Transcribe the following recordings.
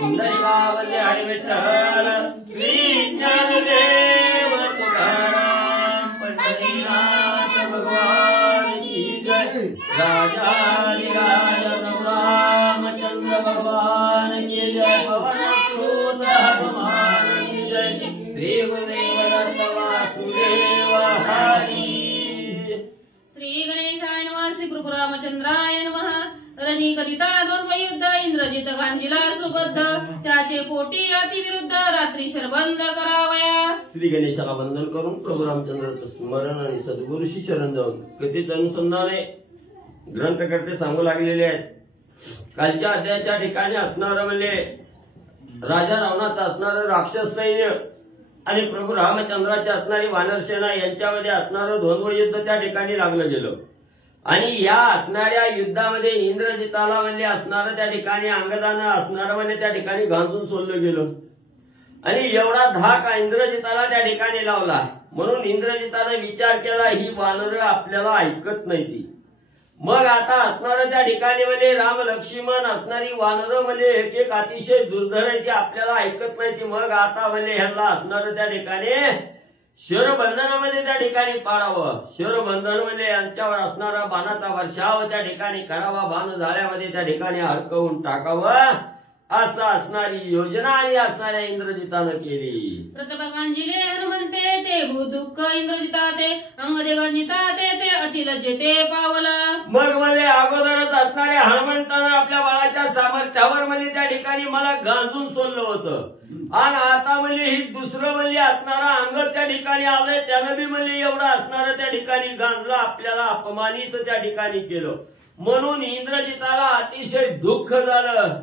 पुंडलिकावल्ली हरी विठ्ठल श्री ज्ञानदेव तुकाराम पंढरीनाथ भगवान की जय राजाधिराज प्रभु रामचंद्र भगवान की जय पवन सुत हनुमान की जय श्री गुरुदेव दत्त वासुदेव हरी श्री गणेशाय नमः श्री कृपा रामचंद्राय नमः रणी करिता द्वंद्व युद्ध इंद्रजित गांजीला सुबद्ध त्याचे पोटी अतिविरुद्ध रात्री शरबंद करावया। श्री गणेशाला वंदन करून प्रभू रामचंद्राचं स्मरण आणि सद्गुरूशी शरण जाऊन कथेचे अनुसंधाने ग्रंथकर्ते सांगू लागलेले आहेत। कालच्या अध्यायाच्या ठिकाणी असणारं म्हणजे राजा रावणाचं असणारं राक्षस सैन्य आणि प्रभू रामचंद्राची असणारी वानरसेना यांच्यामध्ये असणारं द्वंद्व युद्ध त्या ठिकाणी लागलं गेलं आणि या असणाऱ्या युद्धामध्ये इंद्रजिताला म्हणजे असणारं त्या ठिकाणी अंगदानं असणारं म्हणजे त्या ठिकाणी गांजून सोडलं गेलं आणि एवढा धाक इंद्रजिताला त्या ठिकाणी लावला म्हणून इंद्रजिताने विचार केला ही वानरं आपल्याला ऐकत नाही ती मग आता असणारं त्या ठिकाणी म्हणजे राम लक्ष्मण असणारी वानरं म्हणजे एक एक अतिशय दुर्धर आहे ती आपल्याला ऐकत नाही ती मग आता म्हणजे ह्याला असणारं त्या ठिकाणी शरबंधनामध्ये त्या ठिकाणी पाडावं शरबंधन म्हणजे यांच्यावर असणारा बाणाचा वर्षाव त्या ठिकाणी करावा बाण झाल्यामध्ये त्या ठिकाणी अडकवून टाकावं असं असणारी योजना आणि असणाऱ्या इंद्रजितानं केली। प्रतभगांजिले हनुमंते ते भूदुःख इंद्रजिता ते अंगदेगांजिता ते अतिलज्जते पावला। मग म्हणजे अगोदरच असणाऱ्या हनुमंतानं आपल्या बाळाच्या सामर्थ्यावर म्हणजे त्या ठिकाणी मला गांजून सोडलं होतं आणि आता म्हणजे ही दुसरं म्हणजे असणारा अंग त्या ठिकाणी आलंय त्यानं बी म्हणजे एवढं असणारं त्या ठिकाणी गांजलं आपल्याला अपमानित त्या ठिकाणी केलं म्हणून इंद्रजिताला अतिशय दुःख झालं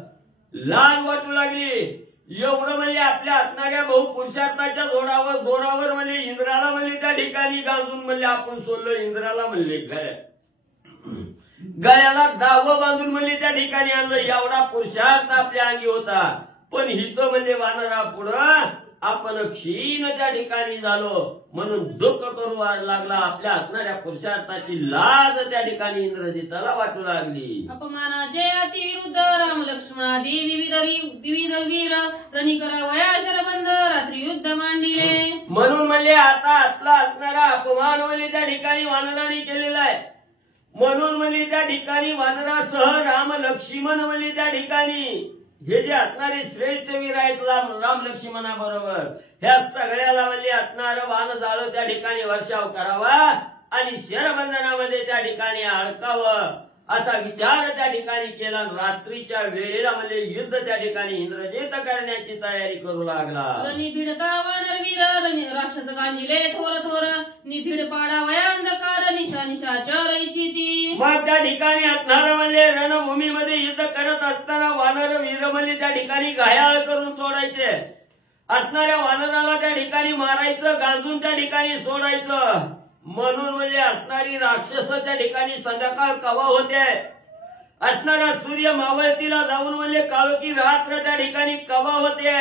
लाज वाटू लागली एवढं म्हणजे आपल्या असणाऱ्या बहुपुरुषार्थाच्या जोरावर म्हणजे इंद्राला म्हणजे त्या ठिकाणी गांजून म्हणजे आपण सोडलं इंद्राला म्हणले गळ्याला दावं बांधून म्हणजे त्या ठिकाणी आणलं एवढा पुरुषार्थ आपल्या अंगी होता पण हिथं म्हणजे वानरा पुढं आपण क्षीण त्या ठिकाणी झालो म्हणून दुःख करू लागला आपल्या असणाऱ्या पुरुषार्थाची लाज त्या ठिकाणी इंद्रजिताला वाटू लागली। अपमानाचे अतिविरुद्ध राम लक्ष्मणादी विविध वीर रणी करावया शरबंद रात्री युद्ध मांडिले म्हणून म्हणजे आता आपला असणारा अपमान म्हणजे त्या ठिकाणी वानरांनी केलेला आहे म्हणून म्हणजे त्या ठिकाणी वानरासह राम लक्ष्मण म्हणजे त्या ठिकाणी हे जे असणारे श्रेष्ठ वीर आहेत राम लक्ष्मणाबरोबर ह्या सगळ्याला म्हणजे असणारं वान जाळं त्या ठिकाणी वर्षाव करावा आणि शरबंधनामध्ये त्या ठिकाणी अडकावं असा विचार त्या ठिकाणी केला रात्रीच्या वेळेला म्हणजे युद्ध त्या ठिकाणी इंद्रजित करण्याची तयारी करू लागला। निभिडता वानरवीर राक्षस गांजिले थोर थोर निभिड पाडावया अंधकार निशा निशाचर इच्छिती मग त्या ठिकाणी असणारं म्हणजे रणभूमीमध्ये युद्ध करत असताना वानर वीर म्हणजे त्या ठिकाणी घायाळ करून सोडायचे असणाऱ्या वानराला त्या ठिकाणी मारायचं गांजून त्या ठिकाणी सोडायचं म्हणून म्हणजे असणारी राक्षस त्या ठिकाणी संध्याकाळ कवा होते असणारा सूर्य मावळतीला जाऊन म्हणजे काळोखी रात्र त्या ठिकाणी कवा होते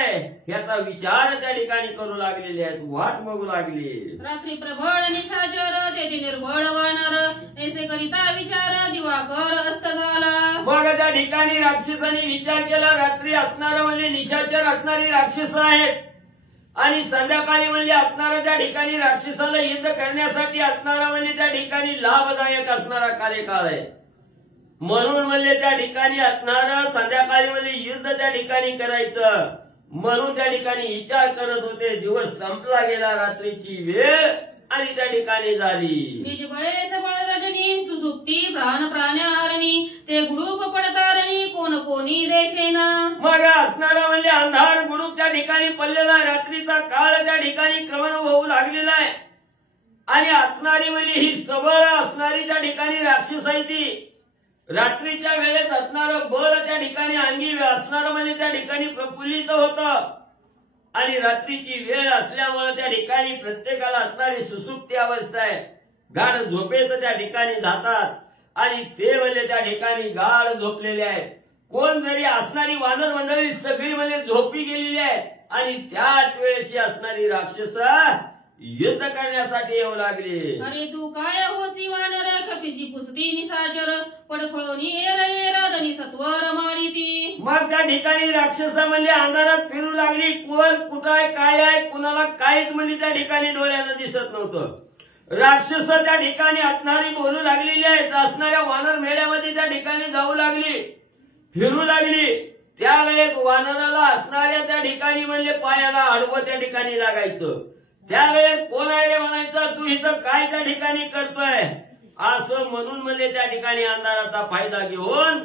याचा विचार त्या ठिकाणी करू लागलेले आहेत वाट बघू लागली रात्री प्रबळ निशाचर तेथे निर्बळ वानर ऐसे करिता विचार दिवाकर अस्त झाला मग त्या ठिकाणी राक्षसांनी विचार केला रात्री असणारा म्हणजे निशाचर असणारी राक्षस आहेत आणि संध्याकाळी म्हणजे असणारा त्या ठिकाणी राक्षसाला युद्ध करण्यासाठी असणारा म्हणजे त्या ठिकाणी लाभदायक असणारा कार्यकाळ आहे म्हणून म्हणजे त्या ठिकाणी असणारं संध्याकाळी म्हणजे युद्ध त्या ठिकाणी करायचं म्हणून त्या ठिकाणी विचार करत होते दिवस संपला गेला रात्रीची वेळ आणि त्या ठिकाणी झाली निजबळे सबळ रजनी सुसुप्ती प्राण प्राण्यारणी ते गुडूप पडतारणी कोण कोणी देखेना मग असणारा म्हणजे अंधार गुडूप त्या ठिकाणी पडलेला रात्रीचा काळ त्या ठिकाणी क्रमण होऊ लागलेला आहे आणि असणारी म्हणजे ही सबळ असणारी त्या ठिकाणी राक्षस आहे ती रात्रीच्या वेळेस असणारं बळ त्या ठिकाणी अंगी असणारं म्हणजे त्या ठिकाणी प्रफुल्लित होतं आणि रात्रीची वेळ असल्यामुळे त्या ठिकाणी प्रत्येकाला असणारी सुसुप्ती अवस्था आहे गाढ झोपेत त्या ठिकाणी जातात आणि ते म्हणजे त्या ठिकाणी गाढ झोपलेले आहेत कोण जरी असणारी वानर मंडळी सगळी म्हणजे झोपी गेलेली आहे आणि त्याच वेळेची असणारी राक्षस युद्ध करण्यासाठी येऊ लागले. अरे तू काय होसी वानर कपिशी पुसती निसाचर पडखळोनी येर रणी सत्वर मारिती. मग त्या ठिकाणी राक्षस म्हणजे अंधारात फिरू लागली. कोण कुठं आहे काय आहे कुणाला काहीच म्हणजे त्या ठिकाणी डोळ्यानं दिसत नव्हतं. राक्षस त्या ठिकाणी असणारी बोलू लागलेली आहेत. असणाऱ्या वानर मेळ्यामध्ये त्या ठिकाणी जाऊ लागली, फिरू लागली. त्यावेळेस वानराला असणाऱ्या त्या ठिकाणी म्हणजे पायाला आडवं त्या ठिकाणी लागायचं. त्यावेळेस कोण आहे रे म्हणायचं, तू इथं काय त्या ठिकाणी करतोय असं म्हणून म्हणजे त्या ठिकाणी अंधाराचा फायदा घेऊन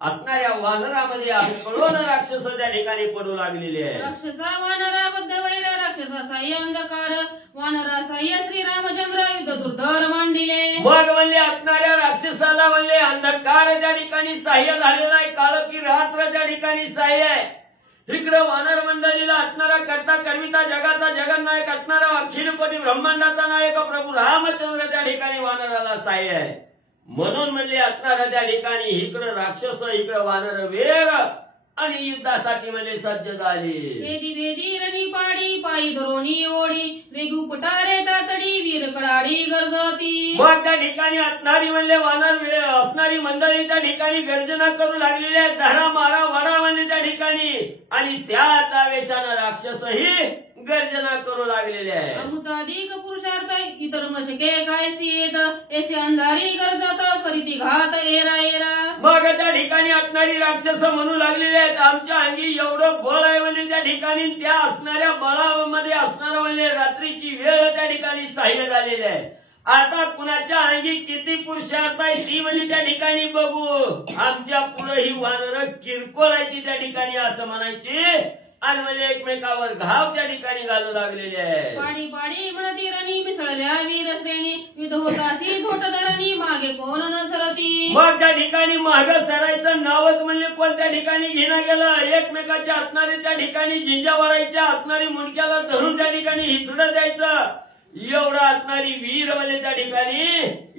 असणाऱ्या वानरामध्ये पडून राक्षस त्या ठिकाणी पडू लागलेले आहे. राक्षसा वानराबद्ध वैर राक्षसा साह्य अंधकार वानरा साह्य श्रीरामचंद्र युद्ध दुर्धर मांडिले. मग म्हणजे असणाऱ्या राक्षसाला म्हणजे अंधकार त्या ठिकाणी साह्य झालेला आहे. काळ की रात्र त्या ठिकाणी साह्य आहे. इकडे वानर मंडळीला असणारा करता कर्मिता जगाचा जगन्नायक असणारा अखिल कोटी ब्रह्मांडाचा नायक प्रभू रामचंद्र त्या ठिकाणी वानराला साह्य आहे. म्हणून म्हणजे असणारा त्या ठिकाणी इकडं राक्षस इकडं वानर वेर आणि युद्धासाठी म्हणजे सज्ज झाले. छेदी वेदी रणी पाडी पायी धरोणी ओढी वेगू पटारे तातडी वीर कडाडी गरजती. मग त्या ठिकाणी असणारी म्हणजे वानर असणारी मंडळी त्या ठिकाणी गर्जना करू लागलेली आहे. धरा मारा वडा म्हणजे त्या ठिकाणी आणि त्याच आवेशानं राक्षसही गर्जना करू लागलेले आहे. अमुचाधिक पुरुषार्थ इतर मशके काय सीत ऐसे अंधारी गरजत करीती घात एरा एरा. मग त्या ठिकाणी असणारी राक्षस म्हणू लागलेली आहेत, आमच्या अंगी एवढं बळ आहे म्हणजे त्या ठिकाणी त्या असणाऱ्या बळामध्ये असणारं म्हणजे रात्रीची वेळ त्या ठिकाणी साह्य झालेली आहे. आता कुणाच्या अंगी किती पुरुषार्थ आहे ती म्हणजे त्या ठिकाणी बघू. आमच्या पुढे ही वानर किरकोळ आहे ती त्या ठिकाणी असं म्हणायची आणि म्हणजे एकमेकावर घाव त्या ठिकाणी घालू लागलेले आहे. पाडी पाडी म्हणती रणी मिसळल्या वीर श्रेणी युद्ध होतासी झोटधरणी मागे कोण न सरती. मग त्या ठिकाणी माग सरायचं नावच म्हणजे कोणत्या ठिकाणी घेणं गेलं. एकमेकाच्या असणारी त्या ठिकाणी झिंजा वळायच्या असणारी मुंडक्याला धरून त्या ठिकाणी हिसडं द्यायचं. एवढं असणारी वीर म्हणजे त्या ठिकाणी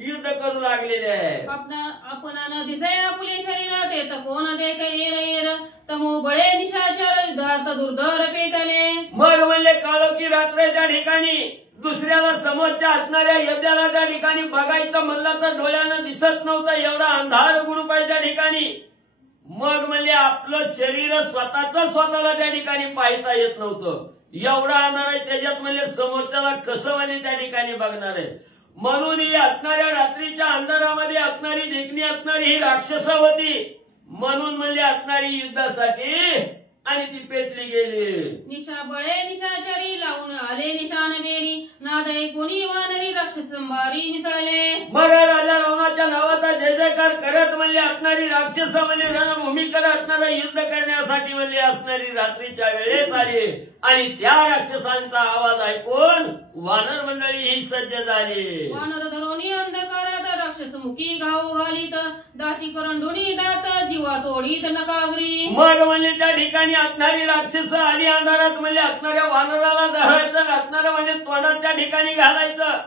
युद्ध करू लागलेले आहे. आपण न दिसे आपुले शरीर ते कोण देख येर येर तमो बळे निशाचर युद्धार्थ दुर्धर पेटले. मग म्हणजे काळोखी रात्र त्या ठिकाणी दुसऱ्याला समोरच्या असणाऱ्या यज्ञाला त्या ठिकाणी बघायचं म्हणलं तर डोळ्यानं दिसत नव्हतं. एवढा अंधार गुरूप आहे त्या ठिकाणी. मग म्हणजे आपलं शरीर स्वतःला त्या ठिकाणी पाहता येत नव्हतं. एवढा अंधार आहे त्याच्यात म्हणजे समोरच्याला कसं म्हणजे त्या ठिकाणी बघणार आहे. म्हणून ही असणाऱ्या रात्रीच्या अंधारामध्ये असणारी देखणी असणारी ही राक्षस होती. म्हणून म्हणजे असणारी युद्धासाठी आणि ती पेटली गेली. निशा बळे निशाचरी लावून आले निशान बेरी नादय कोणी वानरी राक्षस संभारी निसळले. मग राजा रावणाच्या नावाचा जय जयकार करत म्हणजे असणारी राक्षस म्हणजे रणभूमीकडे असणारं युद्ध करण्यासाठी म्हणजे असणारी रात्रीच्या वेळेस आली आणि त्या राक्षसांचा आवाज ऐकून वानर मंडळी ही सज्ज झाली. वानर धरोनी अंधकारात राक्षस मुखी घाव घालीत दाती करंडोनी दात जीवा तोडीत नकागरी. मग म्हणजे त्या ठिकाणी असणारी राक्षस आली अंधारात म्हणजे असणाऱ्या वानराला धरायचं असणारं म्हणजे तोंडात त्या ठिकाणी घालायचं.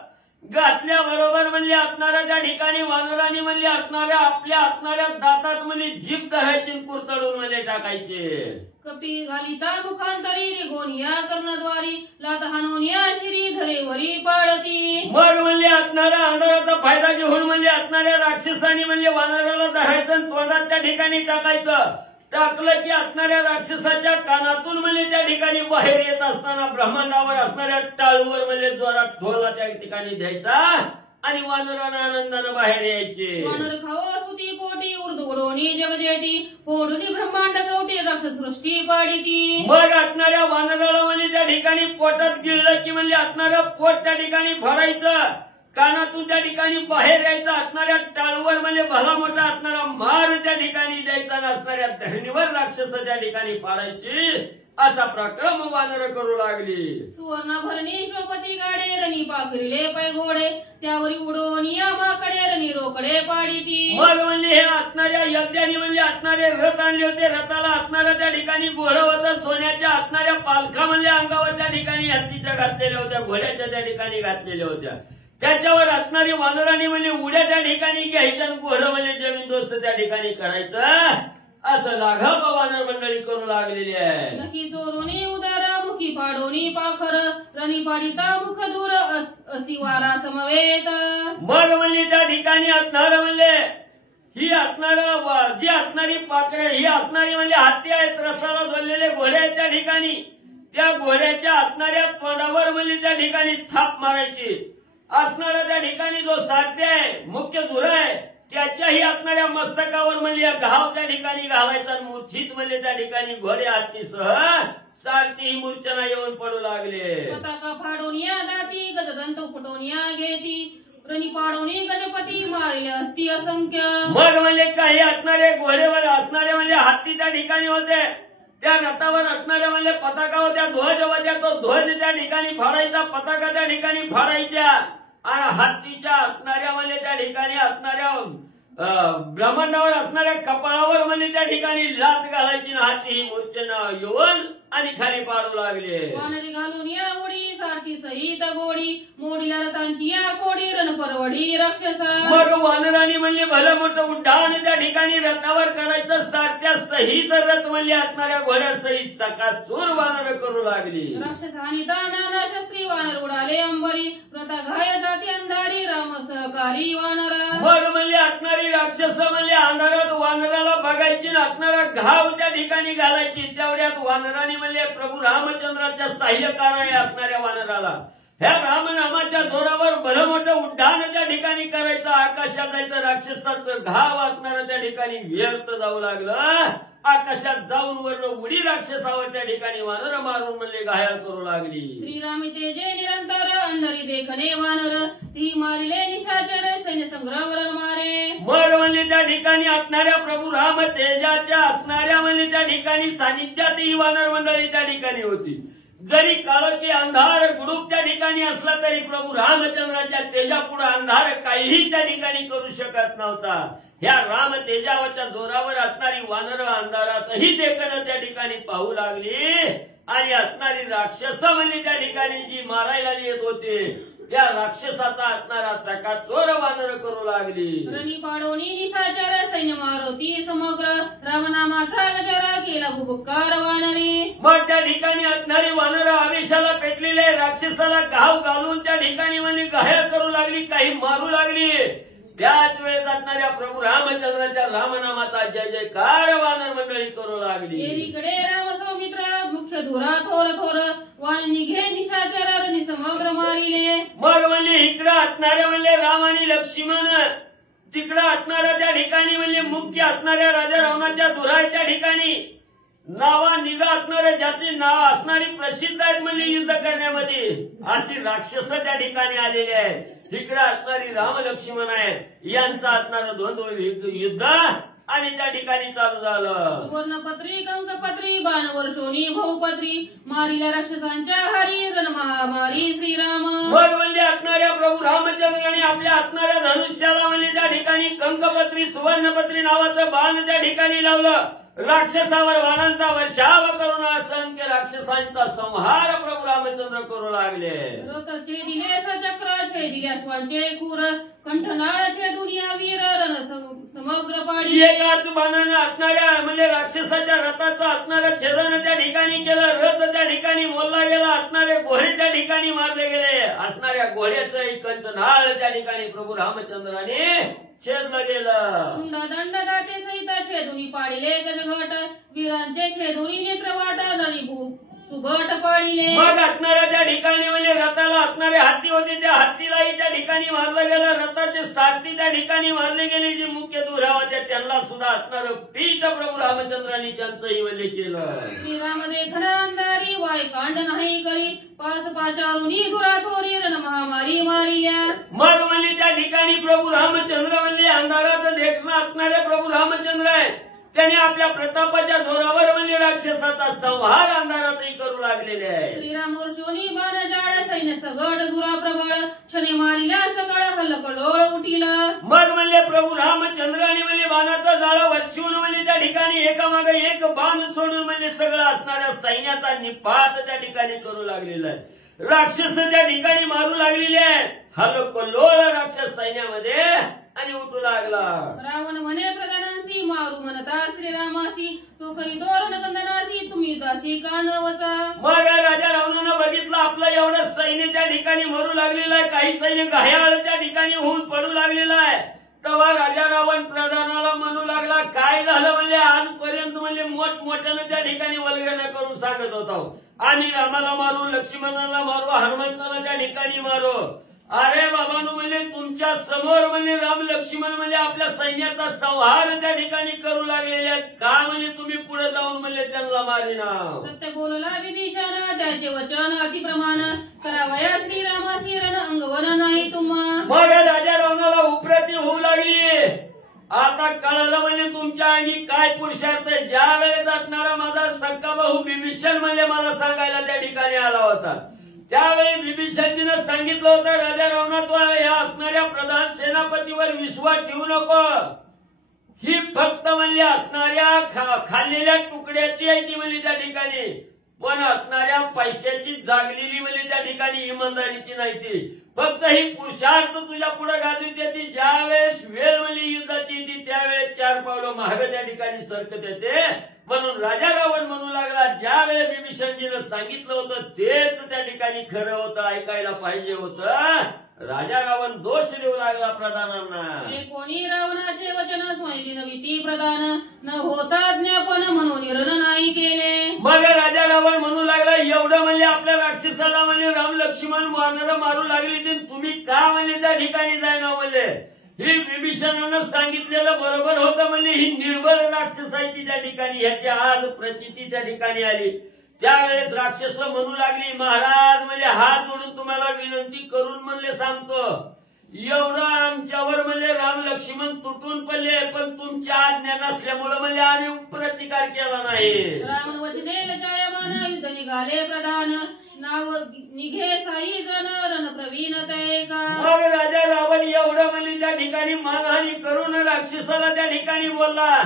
घातल्याबरोबर म्हणजे असणाऱ्या त्या ठिकाणी वानरांनी म्हणजे असणाऱ्या आपल्या असणाऱ्या दातात म्हणजे जीभ धरायची कुरतडून म्हणजे टाकायचे. कपी घालिता मुखांतरी रिगोनिया कर्णद्वारी लात हानोनिया शिरी धरे वरी पाडती. मग म्हणजे असणाऱ्या अंधाराचा फायदा घेऊन म्हणजे असणाऱ्या राक्षसांनी म्हणजे वानराला धरायचं तोंडात त्या ठिकाणी टाकायचं. टाकलं की असणाऱ्या राक्षसाच्या कानातून म्हणजे त्या ठिकाणी बाहेर येत असताना ब्रह्मांडावर असणाऱ्या टाळूवर म्हणजे जोरात ढोला त्या ठिकाणी द्यायचा आणि वानरांना आनंदानं बाहेर यायचे. वानर खाओ सुती पोटी उर्दोडोनी जगजेटी फोडूनी ब्रह्मांड कवटी राक्षस सृष्टी पाडिती. मग असणाऱ्या वानराला म्हणजे त्या ठिकाणी पोटात गिळलं की म्हणजे असणारं पोट त्या ठिकाणी भरायचं. कानातून त्या ठिकाणी बाहेर यायचं. असणाऱ्या टाळूवर म्हणजे भला मोठा असणारा मार त्या ठिकाणी द्यायचा. असणाऱ्या धरणीवर राक्षस त्या ठिकाणी पाडायची. असा प्रक्रम वानर करू लागली. सुवर्ण भरणी शोभती गाडे रणी पाखरिले पैघोडे त्यावरी उडोनिया माकडे रणी रोकडे पाडिती. मग म्हणजे हे असणाऱ्या यज्ञानी म्हणजे असणारे रथ आणले होते. रथाला असणाऱ्या त्या ठिकाणी घोडं होतं. सोन्याच्या असणाऱ्या पालखा म्हणजे अंगावर त्या ठिकाणी हत्तीच्या घातलेल्या होत्या. घोड्याच्या त्या ठिकाणी घातलेल्या होत्या. त्याच्यावर असणारी वानरांनी म्हणजे उड्या त्या ठिकाणी घ्यायच्या आणि घोडं म्हणजे जमीनदोस्त त्या ठिकाणी करायचं. असं लाघव वानर मंडळी करू लागलेली आहे. नक्की चोरुनी उदार मुखी पाडोनी पाखर रणी पाडिता मुख दूर असी वारा समवेत. मग म्हणले त्या ठिकाणी असणार म्हणले ही असणार जी असणारी पाखरे ही असणारी म्हणजे हत्ती आहेत, रसाला जोडलेले घोडे आहेत त्या ठिकाणी. त्या घोड्याच्या असणाऱ्या तोंडावर म्हणजे त्या ठिकाणी थाप मारायची. असणारा त्या ठिकाणी जो सारथी आहे, मुख्य धुरा आहे, त्याच्याही असणाऱ्या मस्तकावर म्हणजे घाव त्या ठिकाणी घालायचा. मूर्छित म्हणजे त्या ठिकाणी घोडे हत्तीसह सारथी मूर्छना येऊन पडू लागले. पताका फाडोनिया दाती गजदंत फुटोनिया घेती रणी पाडोनी गजपती मारिले असती असंख्य. मग म्हणजे काही असणारे घोडेवर असणारे म्हणजे हत्ती त्या ठिकाणी होते. त्या रथावर असणाऱ्या म्हणजे पताकावर त्या ध्वज होत्या. तो ध्वज त्या ठिकाणी फाडायचा, पताका त्या ठिकाणी फाडायच्या. आणि हत्तीच्या असणाऱ्या म्हणजे त्या ठिकाणी असणाऱ्या ब्रह्मांडावर असणाऱ्या कपाळावर म्हणजे त्या ठिकाणी लात घालायची. हत्ती ही मूर्छना येऊन आणि खाली पाडू लागले. वानरी घालून या उडी सारथी सहित गोडी मोडीला रथांची या कोडी रण परवडी राक्षसा. मग वानरांनी म्हणजे भलं मोठं उड्डाण त्या ठिकाणी रथावर करायचं. सारख्या सहित रथ म्हणजे असणाऱ्या घोड्या सहित चकाचूर वानर करू लागली. राक्षसानी दाना शस्त्री वानर उडाले अंबरी व्रता घाय जाती अंधारी राम सहकारी वानरा. मग म्हणजे असणारी राक्षस म्हणजे अंधारात वानराला बघायची ना असणारा घाव त्या ठिकाणी घालायची. तेवढ्यात वानरांनी म्हणजे प्रभू रामचंद्राच्या सहाय्यकाराने असणाऱ्या वानराला ह्या रामनामाच्या जोरावर भलं मोठं उड्डाण त्या ठिकाणी करायचं. आकाशात जायचं. राक्षसाचं घाव असणारं त्या ठिकाणी व्यर्थ जाऊ लागलं. आकाशात जाऊन वर्ण उडी राक्षसावर त्या ठिकाणी वानर मारून म्हणले घायल करू लागली. श्रीरामी तेजे निरंतर अंधरी देखणे वानर ती मारिले निशाचर सैन्य संग्रह मारे. मग म्हणजे त्या ठिकाणी असणाऱ्या प्रभू राम तेजाच्या असणाऱ्या म्हणजे त्या ठिकाणी सानिध्यात ही वानर मंडळी त्या ठिकाणी होती. जरी काळोखी अंधार गुडूप त्या ठिकाणी असला तरी प्रभू रामचंद्राच्या तेजापुढे अंधार काहीही त्या ठिकाणी करू शकत नव्हता. ह्या राम तेजावाच्या जोरावर असणारी वानर अंधारातही देखणं त्या ठिकाणी पाहू लागली. आणि असणारी राक्षस म्हणजे त्या ठिकाणी जी मारायला येत होते त्या राक्षसाचा असणारा चकाचोर वानर करू लागली. रणी पाडोनी निशाचर सैन्य मारुती समग्र रामनामाचा गजर केला भुबुक्कार वानरी. मग त्या ठिकाणी असणारी वानर आवेशाला पेटलेले राक्षसाला घाव घालून त्या ठिकाणी म्हणजे घायल करू लागली, काही मारू लागली. त्याच वेळेस असणाऱ्या प्रभू रामचंद्राच्या रामनामाचा जय जयकार वानर मंडळी करू लागली. एकीकडे राम सौमित्र मुख्य धुरा थोर थोर वाण निघे निशाचर रणी समग्र मारिले. मग म्हणजे इकडं असणाऱ्या म्हणजे राम आणि लक्ष्मण, तिकडं असणाऱ्या त्या ठिकाणी म्हणजे मुख्य असणाऱ्या राजा रावणाच्या धुराच्या ठिकाणी नावा निघा असणारे ज्याची नाव असणारी प्रसिद्ध आहेत म्हणजे युद्ध करण्यामध्ये अशी राक्षस त्या ठिकाणी आलेली आहेत. तिकडे असणारी राम लक्ष्मण आहेत. यांचं असणारं द्वंद्व युद्ध आणि त्या ठिकाणी चालू झालं. सुवर्णपत्री कंकपत्री बाणवर्षोनी बहुपत्री मारिल्या राक्षसांच्या हरी रण महामारी श्रीराम. मग म्हणजे असणाऱ्या प्रभू रामचंद्राने आपल्या असणाऱ्या धनुष्याला म्हणजे त्या ठिकाणी कंकपत्री सुवर्णपत्री नावाचं बाण त्या ठिकाणी लावलं. राक्षसावर बाणांचा वर्षाव करून असंख्य राक्षसांचा संहार प्रभू रामचंद्र करू लागले. रथ छेदिले सचक्र छेदिले अश्वांचे खूर कंठनाळ छेदुनिया वीर रण समग्र पाडी. एकाच बाणाने असणाऱ्या म्हणजे राक्षसाच्या रथाचं असणारं छेदन त्या ठिकाणी केलं. रथ त्या ठिकाणी मोडला गेला. असणारे घोडे त्या ठिकाणी मारले गेले. असणाऱ्या घोड्याचं कंठनाळ त्या ठिकाणी प्रभू रामचंद्राने छेदलं गेलं. शुंडा दंड दाटे सहित छेदुनी पाडिले गजघट वीरांचे छेदुनी नेत्र वाटा आणि सुभट पाडिले. मग असणाऱ्या त्या ठिकाणी म्हणजे रथाला असणारे हत्ती होते त्या हत्तीलाही त्या ठिकाणी मारलं गेलं. रथाचे सारथी त्या ठिकाणी मारले गेले. जे मुख्य धुरा होत्या त्यांना सुद्धा असणारं पीठ प्रभू रामचंद्रांनी त्यांचंही वल्ले केलं. श्रीराम देखणा अंधारी वाय कांड नाही करी पाच पाचारुनी धुरा थोरी रण महामारी मारिल्या. मग म्हणजे त्या ठिकाणी प्रभू रामचंद्र म्हणजे अंधारात देखणं असणारे प्रभू रामचंद्र आहेत. त्याने आपल्या प्रतापाच्या जोरावर म्हणजे राक्षसाचा संहार अंधारातही करू लागलेले आहे. श्रीराम वर्षोनी बाण जाळ सैन्य सगड धुरा प्रबळ क्षणे मारिल्या सकाळ हल्लकलोळ उठिला. मग म्हणजे प्रभू रामचंद्राने म्हणजे बाणाचा जाळा वर्षवून म्हणजे त्या ठिकाणी एकामागे एक बाण सोडून म्हणजे सगळं असणाऱ्या सैन्याचा निपात त्या ठिकाणी करू लागलेला आहे. राक्षस त्या ठिकाणी मारू लागलेले आहेत. हल्लकलोळ राक्षस सैन्यामध्ये आणि उठू लागला. रावण म्हणे प्रधानांसी मारू म्हणता श्रीरामासी तो करी तोरण कंदनासी तुम्ही दासी का नवचा. मग राजा रावण आपलं एवढं सैन्य त्या ठिकाणी मरू लागलेलं आहे, काही सैन्य घायाळ त्या ठिकाणी होऊन पडू लागलेलं आहे. तेव्हा राजा रावण प्रधानाला म्हणू लागला, काय झालं म्हणजे आजपर्यंत म्हणजे मोठमोठ्यानं त्या ठिकाणी वल्गना करून सांगत होता, आम्ही रामाला मारू, लक्ष्मणाला मारू, हनुमंताला त्या ठिकाणी मारू. अरे बाबांनो, म्हणजे तुमच्या समोर म्हणजे राम लक्ष्मण म्हणजे आपल्या सैन्याचा संहार त्या ठिकाणी करू लागलेले आहेत. का म्हणजे तुम्ही पुढे जाऊन म्हणजे त्यांना मारिना. सत्य बोलला विभीषण, त्याचे वचन अतिप्रमाण, करावया श्रीरामासी रण अंगवन नाही तुम्हा. मग राजा रावणाला उपरती होऊ लागली. आता कळलं म्हणजे तुमच्या अंगी काय पुरुषार्थ आहे. ज्या वेळेस असणारा माझा सक्का भाऊ विभीषण म्हणजे मला सांगायला त्या ठिकाणी आला होता, त्यावेळी विभीषणजीनं सांगितलं होतं, राजा रावणा या असणाऱ्या प्रधान सेनापतीवर विश्वास ठेवू नको. ही फक्त म्हणजे असणाऱ्या खाल्लेल्या तुकड्याची आहे ती म्हणजे त्या ठिकाणी, पण असणाऱ्या पैशाची जागलेली म्हणजे त्या ठिकाणी इमानदारीची नाही ती. फक्त ही पुरुषार्थ तुझ्या पुढे गाजून येते. ज्या वेळेस वेळ म्हणजे युद्धाची येते त्यावेळेस 4 पावलं महाग त्या ठिकाणी सरकत येते. म्हणून राजा रावण म्हणू लागला, ज्या वेळेस विभीषणजीनं सांगितलं होतं तेच त्या ठिकाणी खरं होतं, ऐकायला पाहिजे होतं. राजा रावण दोष देऊ लागला प्रधानांना. कोणी रावणाचे वचन स्वयं विधी प्रधान, न होता ज्ञापन म्हणून निर्णय नाही केले. मग राजा रावण म्हणू लागला, एवढं म्हणजे आपल्या राक्षसाला म्हणजे राम लक्ष्मण मारणारं मारू लागली, तुम्ही का म्हणजे त्या ठिकाणी जायना म्हणजे. ही विभीषणानं सांगितलेलं बरोबर होतं म्हणजे ही निर्बळ राक्षसाची त्या ठिकाणी ह्याची आज प्रचिती त्या ठिकाणी आली. त्यावेळेस राक्षस म्हणू लागली, महाराज म्हणजे हात जोडून तुम्हाला विनंती करून म्हणले सांगतो, एवढं आमच्यावर म्हणजे राम लक्ष्मण तुटून पडले, पण तुमच्या आज्ञा नसल्यामुळे म्हणजे आम्ही प्रतिकार केला नाही. रावण वचने जायमान युद्ध निघाले प्रधान, नाव निघे साई जन रण प्रवीण का. मग राजा रावण एवढं म्हणजे त्या ठिकाणी मानहानी करून राक्षसाला त्या ठिकाणी बोलला.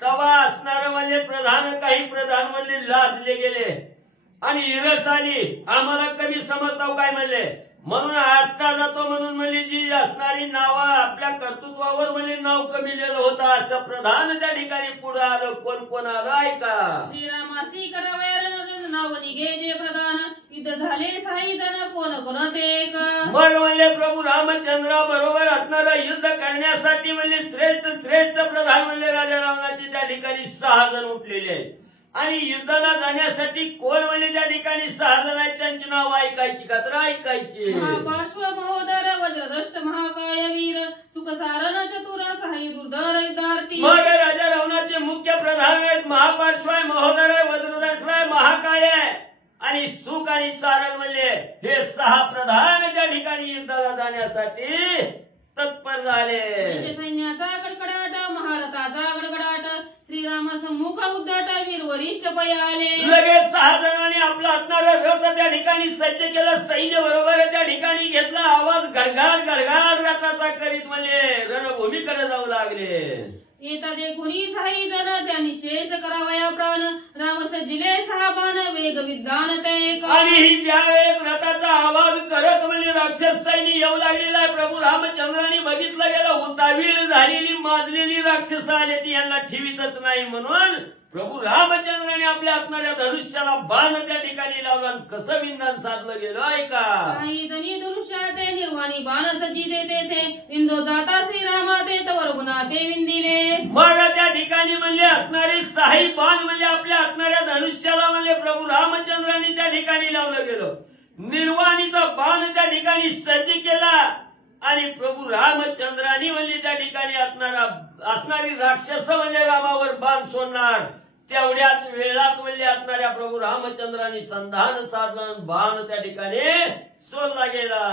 तवा असणार म्हणजे काही प्रधान म्हणजे लाजले गेले आणि इरस आली, आम्हाला कमी समजताव काय म्हणले. म्हणून आता जातो म्हणून म्हणजे जी असणारी नावं आपल्या कर्तृत्वावर म्हणजे नाव कमी लिहिलं होतं, असं प्रधान त्या ठिकाणी पुढे आलं. कोण आलं ऐका. श्रीरामासी करावया नाव निघे जे प्रधान, युद्ध झाले साई जण कोण ते का. मग म्हणजे प्रभू रामचंद्रा बरोबर असणारं युद्ध करण्यासाठी म्हणजे श्रेष्ठ प्रधान म्हणजे राजा रावणाचे त्या ठिकाणी 6 जण उठलेले आहेत. आणि युद्धाला जाण्यासाठी कोण म्हणजे त्या ठिकाणी 6 जण आहेत, त्यांची नाव ऐकायची का तर ऐकायची. पार्श्व महोदर वज्रदष्ट महाकाय वीर, सुखसारण चतुर साई दुर्धर युद्धार्थी. मग राजा रावणाचे मुख्य प्रधान आहेत, महापार्श्व आहे, महोदर आहे, वज्रदष्ट आहे, महाकाय आहे आणि सुख आणि सारण म्हणजे हे 6 प्रधान त्या ठिकाणी युद्धाला जाण्यासाठी तत्पर झाले. सैन्याचा कडकडाट, महारथाचा गडगडाट, श्रीराम सम्मुख उद्धाट, वीर वरिष्ठ पै आले. लगेच 6 जणांनी आपला असणारं रथ त्या ठिकाणी सज्ज केलं, सैन्य बरोबर त्या ठिकाणी घेतला. आवाज गडगाड रथाचा करीत म्हणजे रणभूमीकडे जाऊ लागले. येता जे कुणी साई जण, त्यांनी शेष करावया प्राण, राम सज्जिले 6 बाण, वेग विद्वान ते का. आणि ही ज्यावेळेस रथाचा आवाज करत म्हणजे राक्षस सैन्य येऊ लागलेला आहे, प्रभू रामचंद्रांनी बघितलं गेलं, उतावीळ झालेली माजलेली राक्षस आले, ती यांना ठेवीतच नाही. म्हणून प्रभू रामचंद्राने आपल्या असणाऱ्या धनुष्याला बाण त्या ठिकाणी लावला. कसं विंधन साधलं गेलं ऐका. साई जणी धनुष्याते निर्वाणी बाण सज्जिले तेथे, इंदो जाता श्रीरामा ते तवर गुणा ते विंदिले. मग त्या ठिकाणी म्हणजे असणारी 6 बाण म्हणजे आपल्या असणाऱ्या धनुष्याला म्हणजे प्रभू रामचंद्रांनी त्या ठिकाणी लावलं गेलं. निर्वाणीचा बाण त्या ठिकाणी सज्ज केला आणि प्रभू रामचंद्रांनी म्हणजे त्या ठिकाणी असणारी राक्षस म्हणजे रामावर बाण सोडणार. तेवढ्याच वेळात म्हणजे असणाऱ्या प्रभू रामचंद्रांनी संधान साधन बाण त्या ठिकाणी सोडला गेला.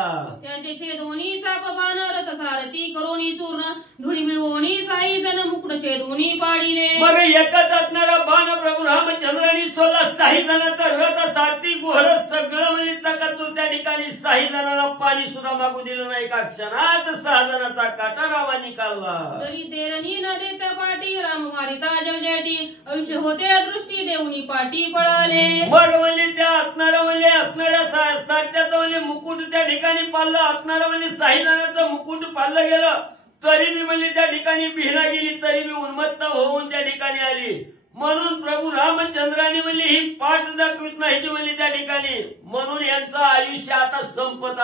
त्याचे छेदोनी चाप बाण, रथ सारथी करोनी चूर्ण, धुळी मिळवणी साई जण, मुकुट छेदोनी पाडिले. मग एकच असणारा बाण प्रभू रामचंद्रांनी सोडला. 6 जणांचा रथ सारथी घोडं सगळं म्हणजे चकाचूर त्या ठिकाणी 6 जणांना पाणी सुद्धा मागू दिलं नाही. एका क्षणात 6 जणांचा काटा रामानी काढला. तरी तेरणी न देता पाठी, राम मारिता जगजाटी, आयुष्य होते दृष्टी देऊनी पाठी पळाले. मग म्हणजे त्या असणाऱ्या सारथ्याचं म्हणजे मुकुट त्या ठिकाणी पाळलं, असणारं म्हणजे 6 जणांचं मुकुट पाळलं गेलं. तरी मी म्हणजे त्या ठिकाणी भिना गेली, तरी मी उन्मत्त होऊन त्या ठिकाणी आली. म्हणून प्रभू रामचंद्रांनी म्हणजे ही पाठ दाखवित नाही म्हणजे त्या ठिकाणी. म्हणून यांचं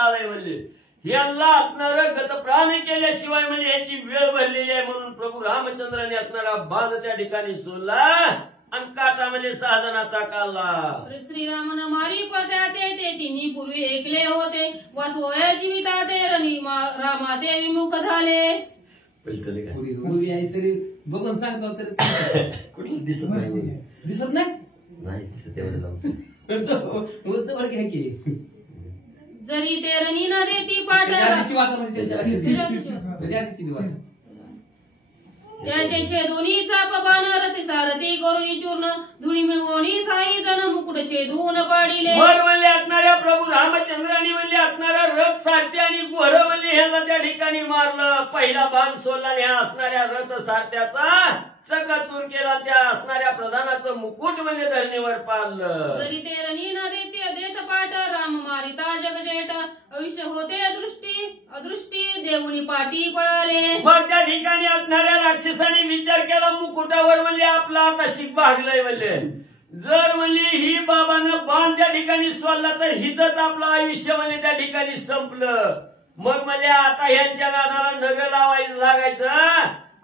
आलाय म्हणले. यांना असणारं गतप्राण केल्याशिवाय म्हणजे याची वेळ भरलेली आहे म्हणून प्रभू रामचंद्राने असणारा बाण त्या ठिकाणी सोडला आणि काटामध्ये साधनाचा काढला. श्रीरामन मारी पत्या ते तिन्ही पूर्वी ऐकले होते वाचवया जीविता ते रणी रामा ते विमुख झाले. पूर्वी आहे तरी बघून सांगतो तर कुठलं दिसत नाही. दिसत नाही दिसत एवढं की जरी ते रणी न देती पाठ त्याचे दोन्ही चाप बाण रती सारथी करुणी चूर्ण धुळी मिळवणी साई जण मुकुट छेदून पाडिले. मग म्हणले असणाऱ्या प्रभू रामचंद्राने म्हणले असणारा रथ सारथी आणि घोडं म्हणले ह्याला त्या ठिकाणी मारलं. पहिला बाण सोडला आणि ह्या असणाऱ्या रथ सारथ्याचा चकचूर केला. त्या असणाऱ्या प्रधानाचं मुकुट म्हणजे धरणीवर पाडलं. जरी ते रणी न देते देत पाठ राम मारिता जगजेट आयुष्य होते अदृष्टी देऊनी पाठी पळाले. मग त्या ठिकाणी असणाऱ्या राक्षसाने विचार केला मुकुटावर म्हणजे आपला आता शिक भागलंय म्हणले. जर म्हणले ही बाबानं बाण त्या ठिकाणी सोडला तर हिथंच आपलं आयुष्य म्हणजे त्या ठिकाणी संपलं. मग म्हणजे आता ह्यांच्या नादाला नग लावायचं लागायचं.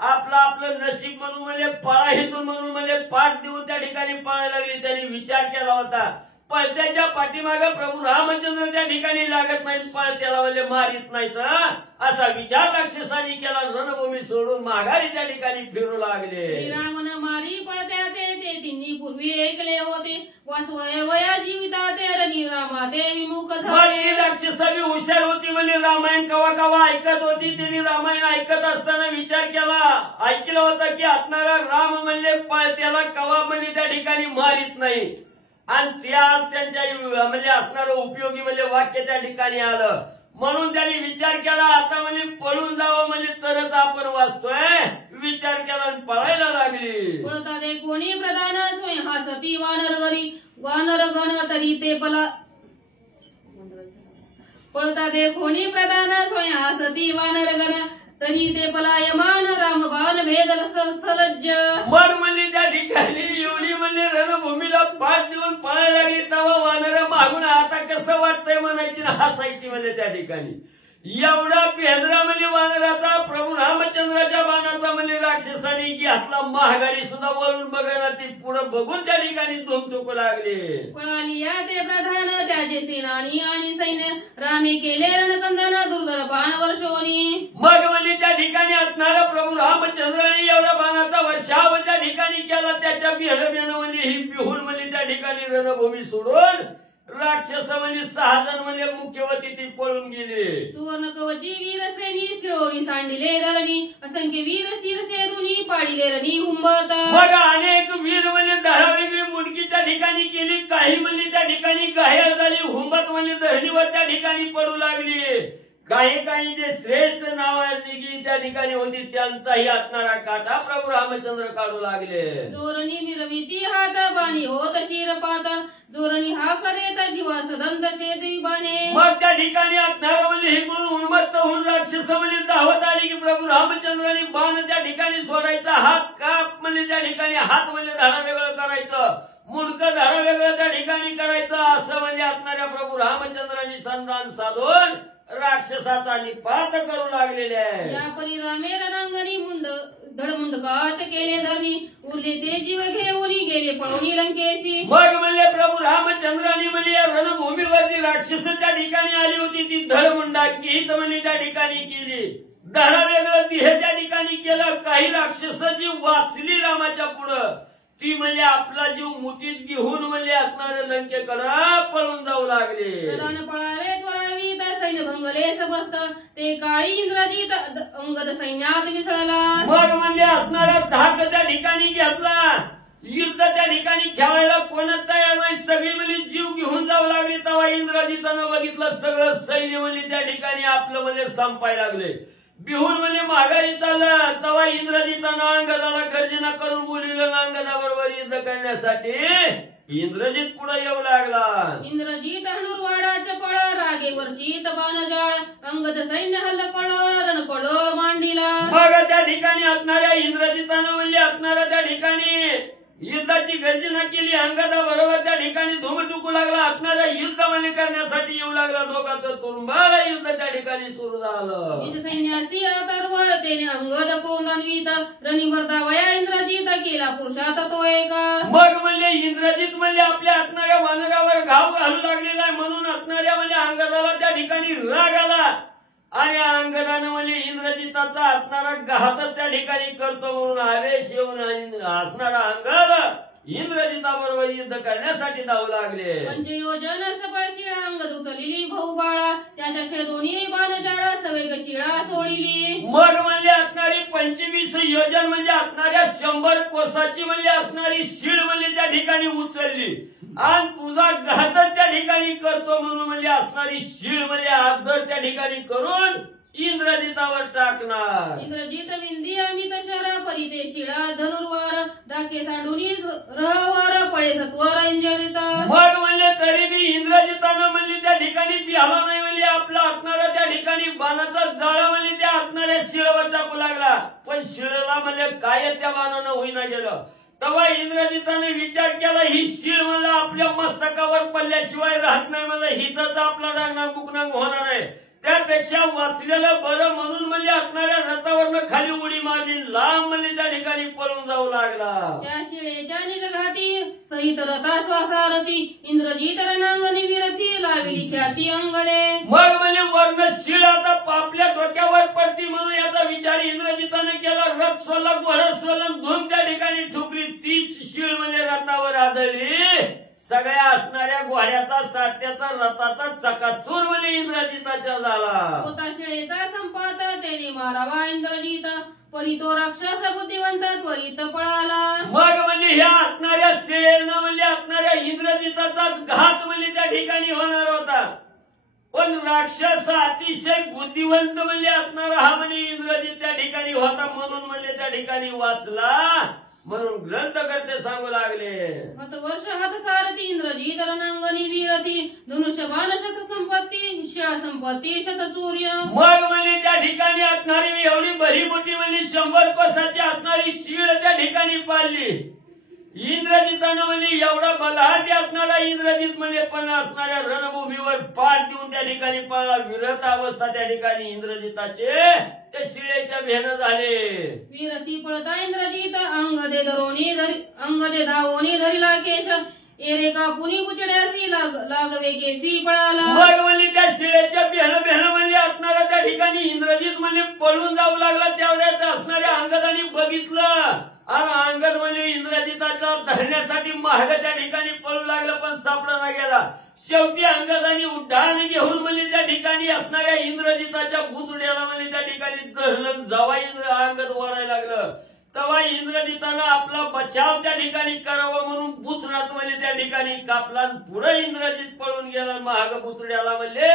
आपलं नशीब म्हणून म्हणजे पळा हेतून म्हणून म्हणजे पाठ देऊन त्या ठिकाणी पळायला लागली. त्यांनी विचार केला होता पळत्याच्या पाठीमागे प्रभू रामचंद्र त्या ठिकाणी लागत नाहीत पळत्याला म्हणजे मारित नाहीत असा विचार राक्षसांनी केला. रणभूमी सोडून माघारी त्या ठिकाणी फिरू लागले. श्रीरामन मारी पळत्या ते तिन्ही पूर्वी ऐकले होते वाचवया जीविता ते रणी रामा ते विमुख झाले. राक्षसावी हुशार होती म्हणजे रामायण कवा कवा ऐकत होती. त्यांनी रामायण ऐकत असताना विचार केला ऐकलं होतं की असणारा राम म्हणजे पळत्याला कवा म्हणजे त्या ठिकाणी मारित नाही आणि त्यांच्या म्हणजे असणारं उपयोगी म्हणजे वाक्य त्या ठिकाणी आलं. म्हणून त्यांनी विचार केला आता म्हणजे पळून जावं म्हणजे तरच आपण वाचतोय. विचार केला आणि पळायला लागली. पळता ते कोणी प्रधान स्वयं हसती वानर गण तरी ते पळता ते कोणी प्रधान स्वयं हसती वानर गण तरी ते पलायमान रामबाण भेद सलज्ज. मग म्हणजे त्या ठिकाणी एवढी म्हणजे रणभूमीला पाठ देऊन पळायला लागली तेव्हा वानर मागून आता कसं वाटतंय म्हणायची ना हसायची म्हणजे त्या ठिकाणी. एवढा पेंद्रा म्हणजे वानराचा प्रभू रामचंद्राच्या बाणाचा म्हणजे राक्षसाने घातला. महागारी सुद्धा वळून बघायला ती पुढे बघून त्या ठिकाणी धुमधुकू लागले. पळाली या ते प्रधान त्याचे सेनानी आणि सैन्य रामे केले रणकंदन दुर्धर बाण वर्षोनी. मग म्हणजे त्या ठिकाणी असणारा प्रभू रामचंद्राने एवढा बाणाचा वर्षाव त्या ठिकाणी केला. त्याच्या बिहरब्यानं म्हणजे ही बिहून म्हणजे त्या ठिकाणी रणभूमी सोडून राक्षस म्हणजे 6 जण म्हणजे मुख्यवती ती पळून गेले. सुवर्ण कवची वीर श्रेणी खेळोनी सांडिले धरणी असंख्य वीर शिरशेरुनी पाडिले रणी हुंबत. मग अनेक वीर म्हणजे धडावेगळी मुंडकी त्या ठिकाणी केली. काही म्हणजे त्या ठिकाणी घायल झाली. हुंबत म्हणजे धरणीवर त्या ठिकाणी पडू लागली. काही जे श्रेष्ठ नावाची त्या ठिकाणी होती त्यांचाही असणारा काटा प्रभू रामचंद्र काढू लागले. जोरणी मिरविती हात बाणी होत शिरपात जोरणी हाक देत जीवा सदंत छेदी बाणे. मग त्या ठिकाणी असणारा म्हणजे इकडून उन्मत्त होऊन राक्षस म्हणजे धावत आली की प्रभू रामचंद्रांनी बाण त्या ठिकाणी सोडायचा. हात काप म्हणजे त्या ठिकाणी हात म्हणजे धडा वेगळं करायचं. मुंडकं धडा वेगळं त्या ठिकाणी करायचं. असं म्हणजे असणाऱ्या प्रभू रामचंद्रांनी संधान साधून राक्षसाचा निपात करू लागलेले आहे. या परिरामे रणांगणी धडमुंड काट केले धरणी उरले ते जीव घेऊन गेले पळवणी लंकेशी. मग म्हणले प्रभू रामचंद्रांनी म्हणजे या रणभूमीवरती राक्षस त्या ठिकाणी आली होती ती धडमुंडा गीत म्हणजे त्या ठिकाणी केली. धडा वेगळं तिहे त्या ठिकाणी केलं. काही राक्षस जी वाचली रामाच्या पुढं ती म्हणजे आपला जीव मुठीत घेऊन म्हणजे असणाऱ्या लंकेकडे पळून जाऊ लागले. प्रधान पळाले त्वरावी सैन्य भंगले समस्त ते काळी इंग्रजीत अंगद सैन्यात मिसळला. मग म्हणजे असणारा धाक त्या ठिकाणी घेतला. युद्ध त्या ठिकाणी खेळायला कोणच तयार नाही. सगळी म्हणजे जीव घेऊन जाऊ लागली. तेव्हा इंद्रजितानं बघितलं सगळं सैन्य म्हणजे त्या ठिकाणी आपलं म्हणजे संपायला लागले. बिहून म्हणजे माघारी चाललं. तेव्हा इंद्रजितानं अंगदाला गर्जना करून बोलविलं. अंगदाबरोबर युद्ध करण्यासाठी इंद्रजित पुढे येऊ लागला. इंद्रजित हनुरवाडाच्या पळ रागे वर्षीत बाणजाळ अंगद सैन्य हल्ल पळ रणपळ मांडीला. मग त्या ठिकाणी असणाऱ्या इंद्रजितानं म्हणजे असणाऱ्या त्या ठिकाणी युद्धाची गर्जना केली. अंगदा बरोबर त्या ठिकाणी धुमटुकू लागला. असणाऱ्या युद्ध म्हणजे करण्यासाठी येऊ लागला. दोघांचं तुंबाळ युद्ध त्या ठिकाणी सुरू झालं. सैन्यासी अथर्व तेने अंगद क्रोधान्वित रणिमर्दा वया इंद्रजित केला पुरुषात तो एका. मग म्हणजे इंद्रजित म्हणजे आपल्या असणाऱ्या वानरावर घाव घालू लागलेला आहे म्हणून असणाऱ्या म्हणजे अंगदाला त्या ठिकाणी राग आला आणि अंगदानं म्हणजे इंद्रजिताचा असणारा घातच त्या ठिकाणी करतो म्हणून आवेश येऊन असणारा अंगद इंद्रजिताबरोबर युद्ध करण्यासाठी धावू लागले. पंचयोजन सफळ शिळा अंगद उचलली भाऊ बाळा त्याच्या दोन्ही बाणजाळा सवेग शिळा सोडली. मग म्हणजे असणारी 25 योजन म्हणजे असणाऱ्या 100 कोसाची म्हणजे असणारी शीळ म्हणजे त्या ठिकाणी उचलली आणि तुझा घातच त्या ठिकाणी करतो म्हणून म्हणजे असणारी शीळ म्हणजे हातभर त्या ठिकाणी करून इंद्रजितावर टाकणार. इंद्रजित विंदी अमित शरा परिते शिळा धनुर्वार डाके सांडूनी रहवर पळे सत्वर इंजरिता. मग म्हणजे तरी बी इंद्रजितानं म्हणजे त्या ठिकाणी बिहाला नाही म्हणजे आपला असणारा त्या ठिकाणी बाणाचा जाळा म्हणजे त्या असणाऱ्या शिळावर टाकू लागला पण शिळला म्हणजे काय त्या बाणानं होईना गेलं. तेव्हा इंद्रजिताने विचार केला ही शीळ मला आपल्या मस्तकावर पडल्याशिवाय राहत नाही मला हिथंच आपला डांगणाग बुकनांग होणार आहे त्यापेक्षा वाचलेलं बरं म्हणून म्हणजे असणाऱ्या रथावरनं खाली उडी मारली लांब म्हणजे त्या ठिकाणी पळून जाऊ लागला. त्या शिळेच्या निजघाती सहित रथा श्वासारथी इंद्रजित रणांगणी विरथी लाविली ख्याती अंगणे. मग म्हणजे वर्ण शीळ आता आपल्या डोक्यावर पडती म्हणून याचा विचार इंद्रजिताने केला. रथ सोला घोडा सोलन धूम त्या ठिकाणी ठुकली तीच शीळ म्हणजे रथावर आदळली. सगळ्या असणाऱ्या घोड्याचा साठ्याचा रथाचा चकाचूर म्हणजे इंद्रजिताचा झाला. होता शिळेचा संपात त्याने मारावा इंद्रजित परी तो राक्षस बुद्धिवंत त्वरित पळाला. मग म्हणजे ह्या असणाऱ्या शिळेनं म्हणजे असणाऱ्या इंद्रजिताचा घात म्हणजे त्या ठिकाणी होणार होता पण राक्षस अतिशय बुद्धिवंत म्हणजे असणारा हा म्हणजे इंद्रजित त्या ठिकाणी होता म्हणून म्हणजे त्या ठिकाणी वाचला म्हणून ग्रंथकर्ते सांगू लागले. वर्ष हात सारथी इंद्रजित रणांगणी वीरती धनुष्यबाण शत संपत्ती शिळा संपत्ती शतचूर्य. मग म्हणजे त्या ठिकाणी असणारी एवढी भली मोठी म्हणजे 100 कोसाची असणारी शीळ त्या ठिकाणी पाळली. इंद्रजितानं म्हणजे एवढा बलहाटी असणारा इंद्रजित म्हणजे पण असणाऱ्या रणभूमीवर पाठ देऊन त्या ठिकाणी पळला. विरत अवस्था त्या ठिकाणी इंद्रजिताचे त्या शिळेच्या भेन झाले. वीरती पळता इंद्रजित अंगदे धावोनी धरिला केश एरे कापुनी बुचड्यासी लागवे केसी पळाला. मग म्हणजे त्या शिळेच्या भेन म्हणजे असणारा त्या ठिकाणी इंद्रजित म्हणजे पळून जाऊ लागला. त्यावेळेस असणाऱ्या अंगदाने बघितलं आणि अंगद म्हणजे इंद्रजिताच्या धरण्यासाठी महाग त्या ठिकाणी पळू लागलं पण सापडा गेला. शेवटी अंगदाने उड्डाण घेऊन म्हणजे त्या ठिकाणी असणाऱ्या इंद्रजिताच्या भुतड्याला म्हणजे त्या ठिकाणी धरलं. जेव्हा अंगद ओढायला लागलं तेव्हा इंद्रजितानं आपला बचाव त्या ठिकाणी करावं म्हणून भुतडाच म्हणजे त्या ठिकाणी कापला. पुढे इंद्रजित पळून गेला महाग भुतड्याला म्हणजे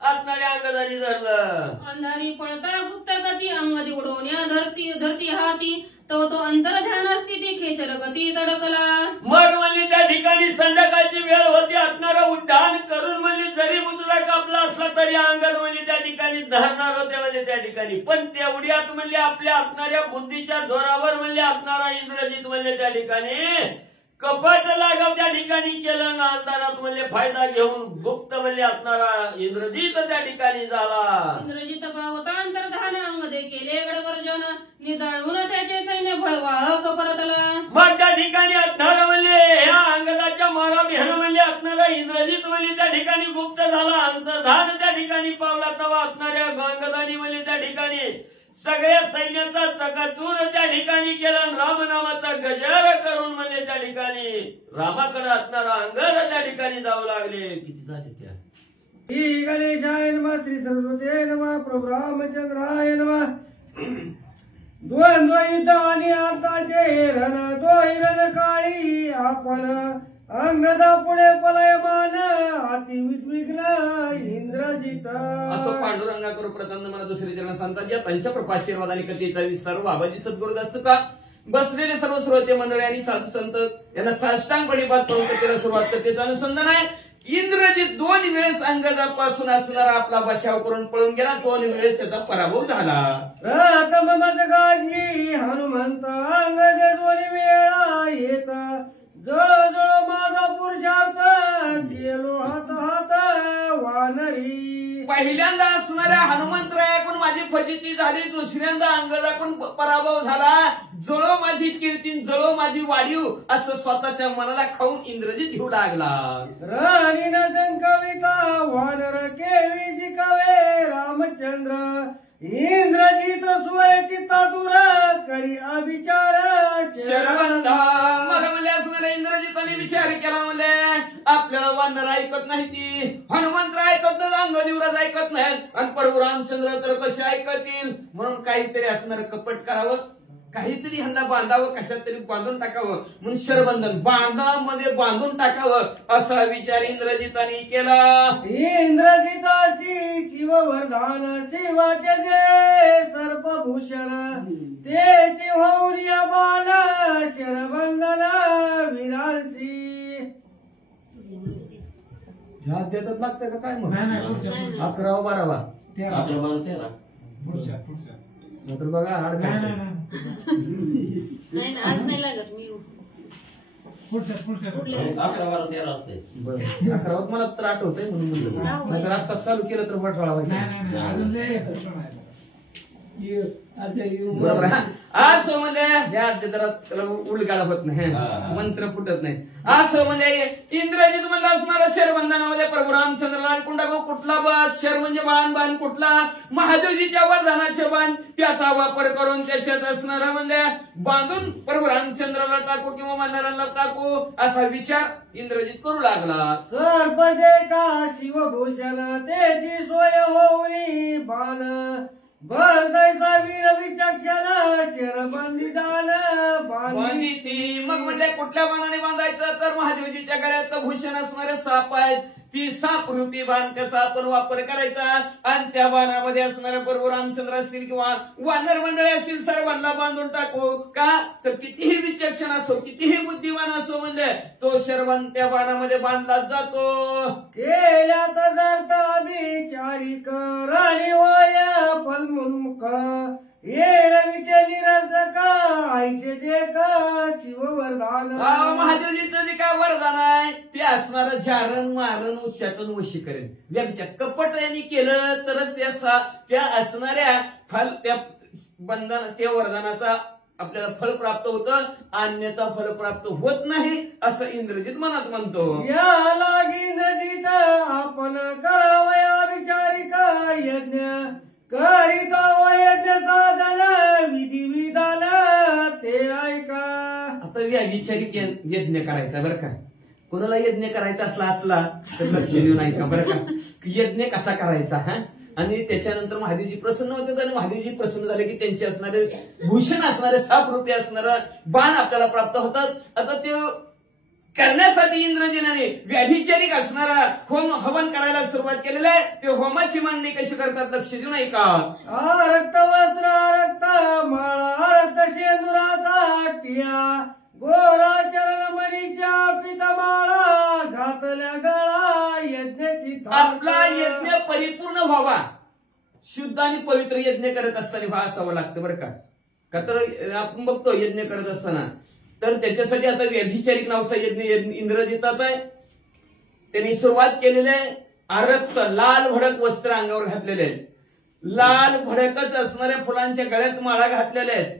असणाऱ्या अंगदाने धरलं. अंधारी पळता गुप्त गती अंगदी उडवण्या धरती हाती तो अंतर्ध्यान स्थिती खेचर गती तडकला. मग म्हणजे त्या ठिकाणी संध्याकाळची वेळ होती असणारा उड्डाण करून म्हणजे जरी भुतडा कापला असला तरी अंगद म्हणजे त्या ठिकाणी धरणार होते म्हणजे त्या ठिकाणी पण तेवढ्यात म्हणजे आपल्या असणाऱ्या बुद्धीच्या जोरावर म्हणजे असणारा इंद्रजित म्हणजे त्या ठिकाणी कपाट लागाव त्या ठिकाणी केलं ना अंधारात म्हणजे फायदा घेऊन गुप्त म्हणजे असणारा इंद्रजित त्या ठिकाणी झाला. इंद्रजित पावता अंतर्धान अंगदे केले गडगर्जन निदाळून त्याचे सैन्य भळवाहक परतला. मग त्या ठिकाणी असणारा म्हणजे ह्या अंगदाच्या मारा भेण म्हणजे असणारा इंद्रजित म्हणजे त्या ठिकाणी गुप्त झाला. अंतर्धान त्या ठिकाणी पावला तेव्हा असणाऱ्या अंगदानी म्हणजे त्या ठिकाणी सगळ्या सैन्याचा चकाचूर त्या ठिकाणी केला. रामनामाचा गजर करून म्हणजे त्या ठिकाणी रामाकडे असणारा अंगद त्या ठिकाणी जाऊ लागले. किती झाले त्या श्री गणेशाय नमः श्री सरस्वती नमः प्रभु रामचंद्राय नमः. द्वंद्व युद्ध आणि आताचे रण दो हिरण काळी आपण अंगदा पुढे पलयमान अति विघ्न इंद्रजित. असं पांडुरंगा करू प्रथम मला दुसरे चरण सांगतात या त्यांच्या प्रपाशीर्वाद आणि कथेचा विस्तार बाबाजी सद्गुरुदास का बसलेले सर्व श्रोते मंडळी आणि साधू संत यांना साष्टांग पडिपात करून कथेला सुरुवात कथेचं अनुसंधान आहे. इंद्रजित 2 वेळेस अंगदापासून असणारा आपला बचाव करून पळून गेला. 2 वेळेस त्याचा पराभव झाला. प्रथम मजगाजी हनुमंत अंगदे 2 वेळा येत जवळ माझा पुरुषार्थ गेलो हात हात पहिल्यांदा असणाऱ्या हनुमंतरायाकडून माझी फजिती झाली, दुसऱ्यांदा अंगदाकडून पराभव झाला, जळो माझी कीर्ती जळो माझी वाढीव असं स्वतःच्या मनाला खाऊन इंद्रजित घेऊ लागला. राणी नदन कविता वानर केवी जिकावे रामचंद्र इंद्रजित सोय चित्ता दूर करी अभिचार शरबंधा. मग म्हणजे असणाऱ्या इंद्रजिताने विचार केला, म्हणजे आपल्याला वानर ऐकत नाही, ती हनुमंत ऐकत नाही, अंगदेवराज ऐकत नाहीत आणि प्रभू रामचंद्र तर कसे ऐकतील, म्हणून काहीतरी असणार कपट करावं, काहीतरी ह्यांना बांधावं, कशात तरी बांधून टाकावं, म्हणून शरबंधन बांधामध्ये बांधून टाकावं असा विचार इंद्रजिताने केला. इंद्रजिताची शिववरदान शिवाचे जे सर्पभूषण तेची होऊन या बाण शरबंधन विरांसी. ह्या देतात लागतं का काय मग? नाही, नाही, पुढच्या. 11 12 आपल्या बारा 13. पुढच्या. नंतर बघा हाड नाही, खायचं. नाही ना, आज नाही लागत मी पुढच्या. कुठल्या 11 12 13 असते. बरं 11 मला तर आठवतंय म्हणून म्हणलं, नाहीतर आत्ताच चालू केलं तर बटवाळा व्हायचा. नाही, अजून लय आहे, तसं नाही. बरोबर आहे. असं म्हणजे ह्या त्याला उलगाळा होत नाही, हा. मंत्र फुटत नाही. असं म्हणजे इंग्रजीत म्हणलं असणारं शरबंधनामध्ये प्रभू रामचंद्राला कुंडागो कुठला बाण, शर म्हणजे बाण कुठला, महादेवजीच्या वरदानाचे बाण, त्याचा वापर करून त्याच्यात असणारा म्हणजे बांधून प्रभू रामचंद्राला टाकू किंवा वानराला टाकू असा विचार इंद्रजित करू लागला. सर्पजे का शिवभूषण तेची सोय होऊनी बाण बळदैसा वीर विचक्षण शरबंदिदान बांधी. ती मग म्हणजे कुठल्या बाणाने बांधायचं तर महादेवजीच्या गळ्यात भूषण असणारे साप आहेत, ती साप रूपी बाण त्याचा आपण वापर करायचा आणि त्या बाणामध्ये असणारे प्रभू रामचंद्र असतील किंवा वानर मंडळी असतील सर्वांना बांधून टाकू. का तर कितीही विचक्षण असो कितीही बुद्धिवान असो म्हणजे तो शरबंद त्या बाणामध्ये बांधला जातो. केल्या तदर्थ विचारिक राणी वय फलमुन्मुख ये रविचे निरंजक आईचे जे का शिववरदान. महादेवजीचं जे काय वरदान आहे ते असणार झारण मारण उच्चाटन वशीकरण व्यभिचार कपट यांनी केलं तरच त्या असणाऱ्या फल त्या बंधन त्या वरदानाचा आपल्याला फळ प्राप्त होतं, अन्यथा फळ प्राप्त होत नाही असं इंद्रजित मनात म्हणतो. या लागी इंद्रजित आपण करावया विचारिक यज्ञ करीता यज्ञ साधन विधी विधान ते ऐका. आता व्याभिचारिक यज्ञ करायचा बरं का, कोणाला यज्ञ करायचा असला तर लक्ष देऊन ऐका बरं का, यज्ञ कसा करायचा हा. आणि त्याच्यानंतर महादेवजी प्रसन्न होते आणि महादेवजी प्रसन्न झाले की त्यांचे असणारे भूषण असणारे साप रूपी असणारं बाण आपल्याला प्राप्त होतात. आता ते करण्यासाठी इंद्रजिनाने व्याभिचारिक असणारा होम हवन करायला सुरुवात केलेली आहे. ते होमाची मांडणी कशी करतात लक्ष देऊ नये का. रक्त वस्त्र रक्त माळा रक्त शेंदुराचा टिया गोरा चरण मणीच्या पितमाळा घातल्या गळा यज्ञची आपला यज्ञ परिपूर्ण व्हावा, शुद्ध आणि पवित्र यज्ञ करत असताना व्हा असावं लागतं बरं का. का तर आपण बघतो यज्ञ करत असताना तर त्याच्यासाठी आता व्यभिचारिक नावाचा यज्ञ इंद्रजिताचा आहे. त्यांनी सुरुवात केलेली आहे. आरक्त लाल भडक वस्त्र अंगावर घातलेले आहेत, लाल भडकच असणाऱ्या फुलांच्या गळ्यात माळा घातलेल्या आहेत,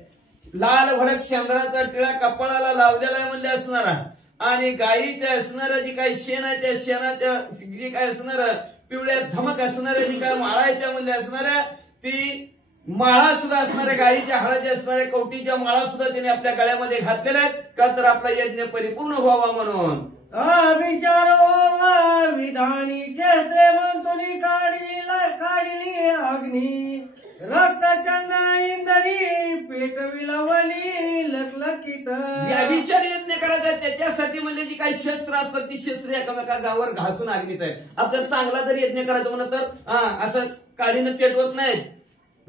लाल भडक शेंदराचा टिळा कपाळाला लावलेला आहे म्हणजे असणारा, आणि गायीच्या असणारं जी काही शेण आहे त्या शेणाच्या जी काय असणार पिवळ्या धमक असणाऱ्या जी काय माळा आहे त्या म्हणजे असणाऱ्या ती माळा सुद्धा असणाऱ्या गायीच्या हळाच्या असणाऱ्या कवटीच्या माळा सुद्धा त्याने आपल्या गळ्यामध्ये घातलेल्या आहेत. का तर आपला यज्ञ परिपूर्ण व्हावा म्हणून. विचार विधानी क्षेत्रे मंतुनी काढली अग्नी रक्तचंदन इंद्री पेटविला वनी लखलखित. व्याभिचार यज्ञ करायचा त्याच्यासाठी म्हणजे जी काही शस्त्र असतात ती शस्त्र एकामेका गावावर घासून अग्नीत आहे. आपल्याला चांगला जर यज्ञ करायचं म्हणलं तर असं काडीनं पेटवत नाहीत,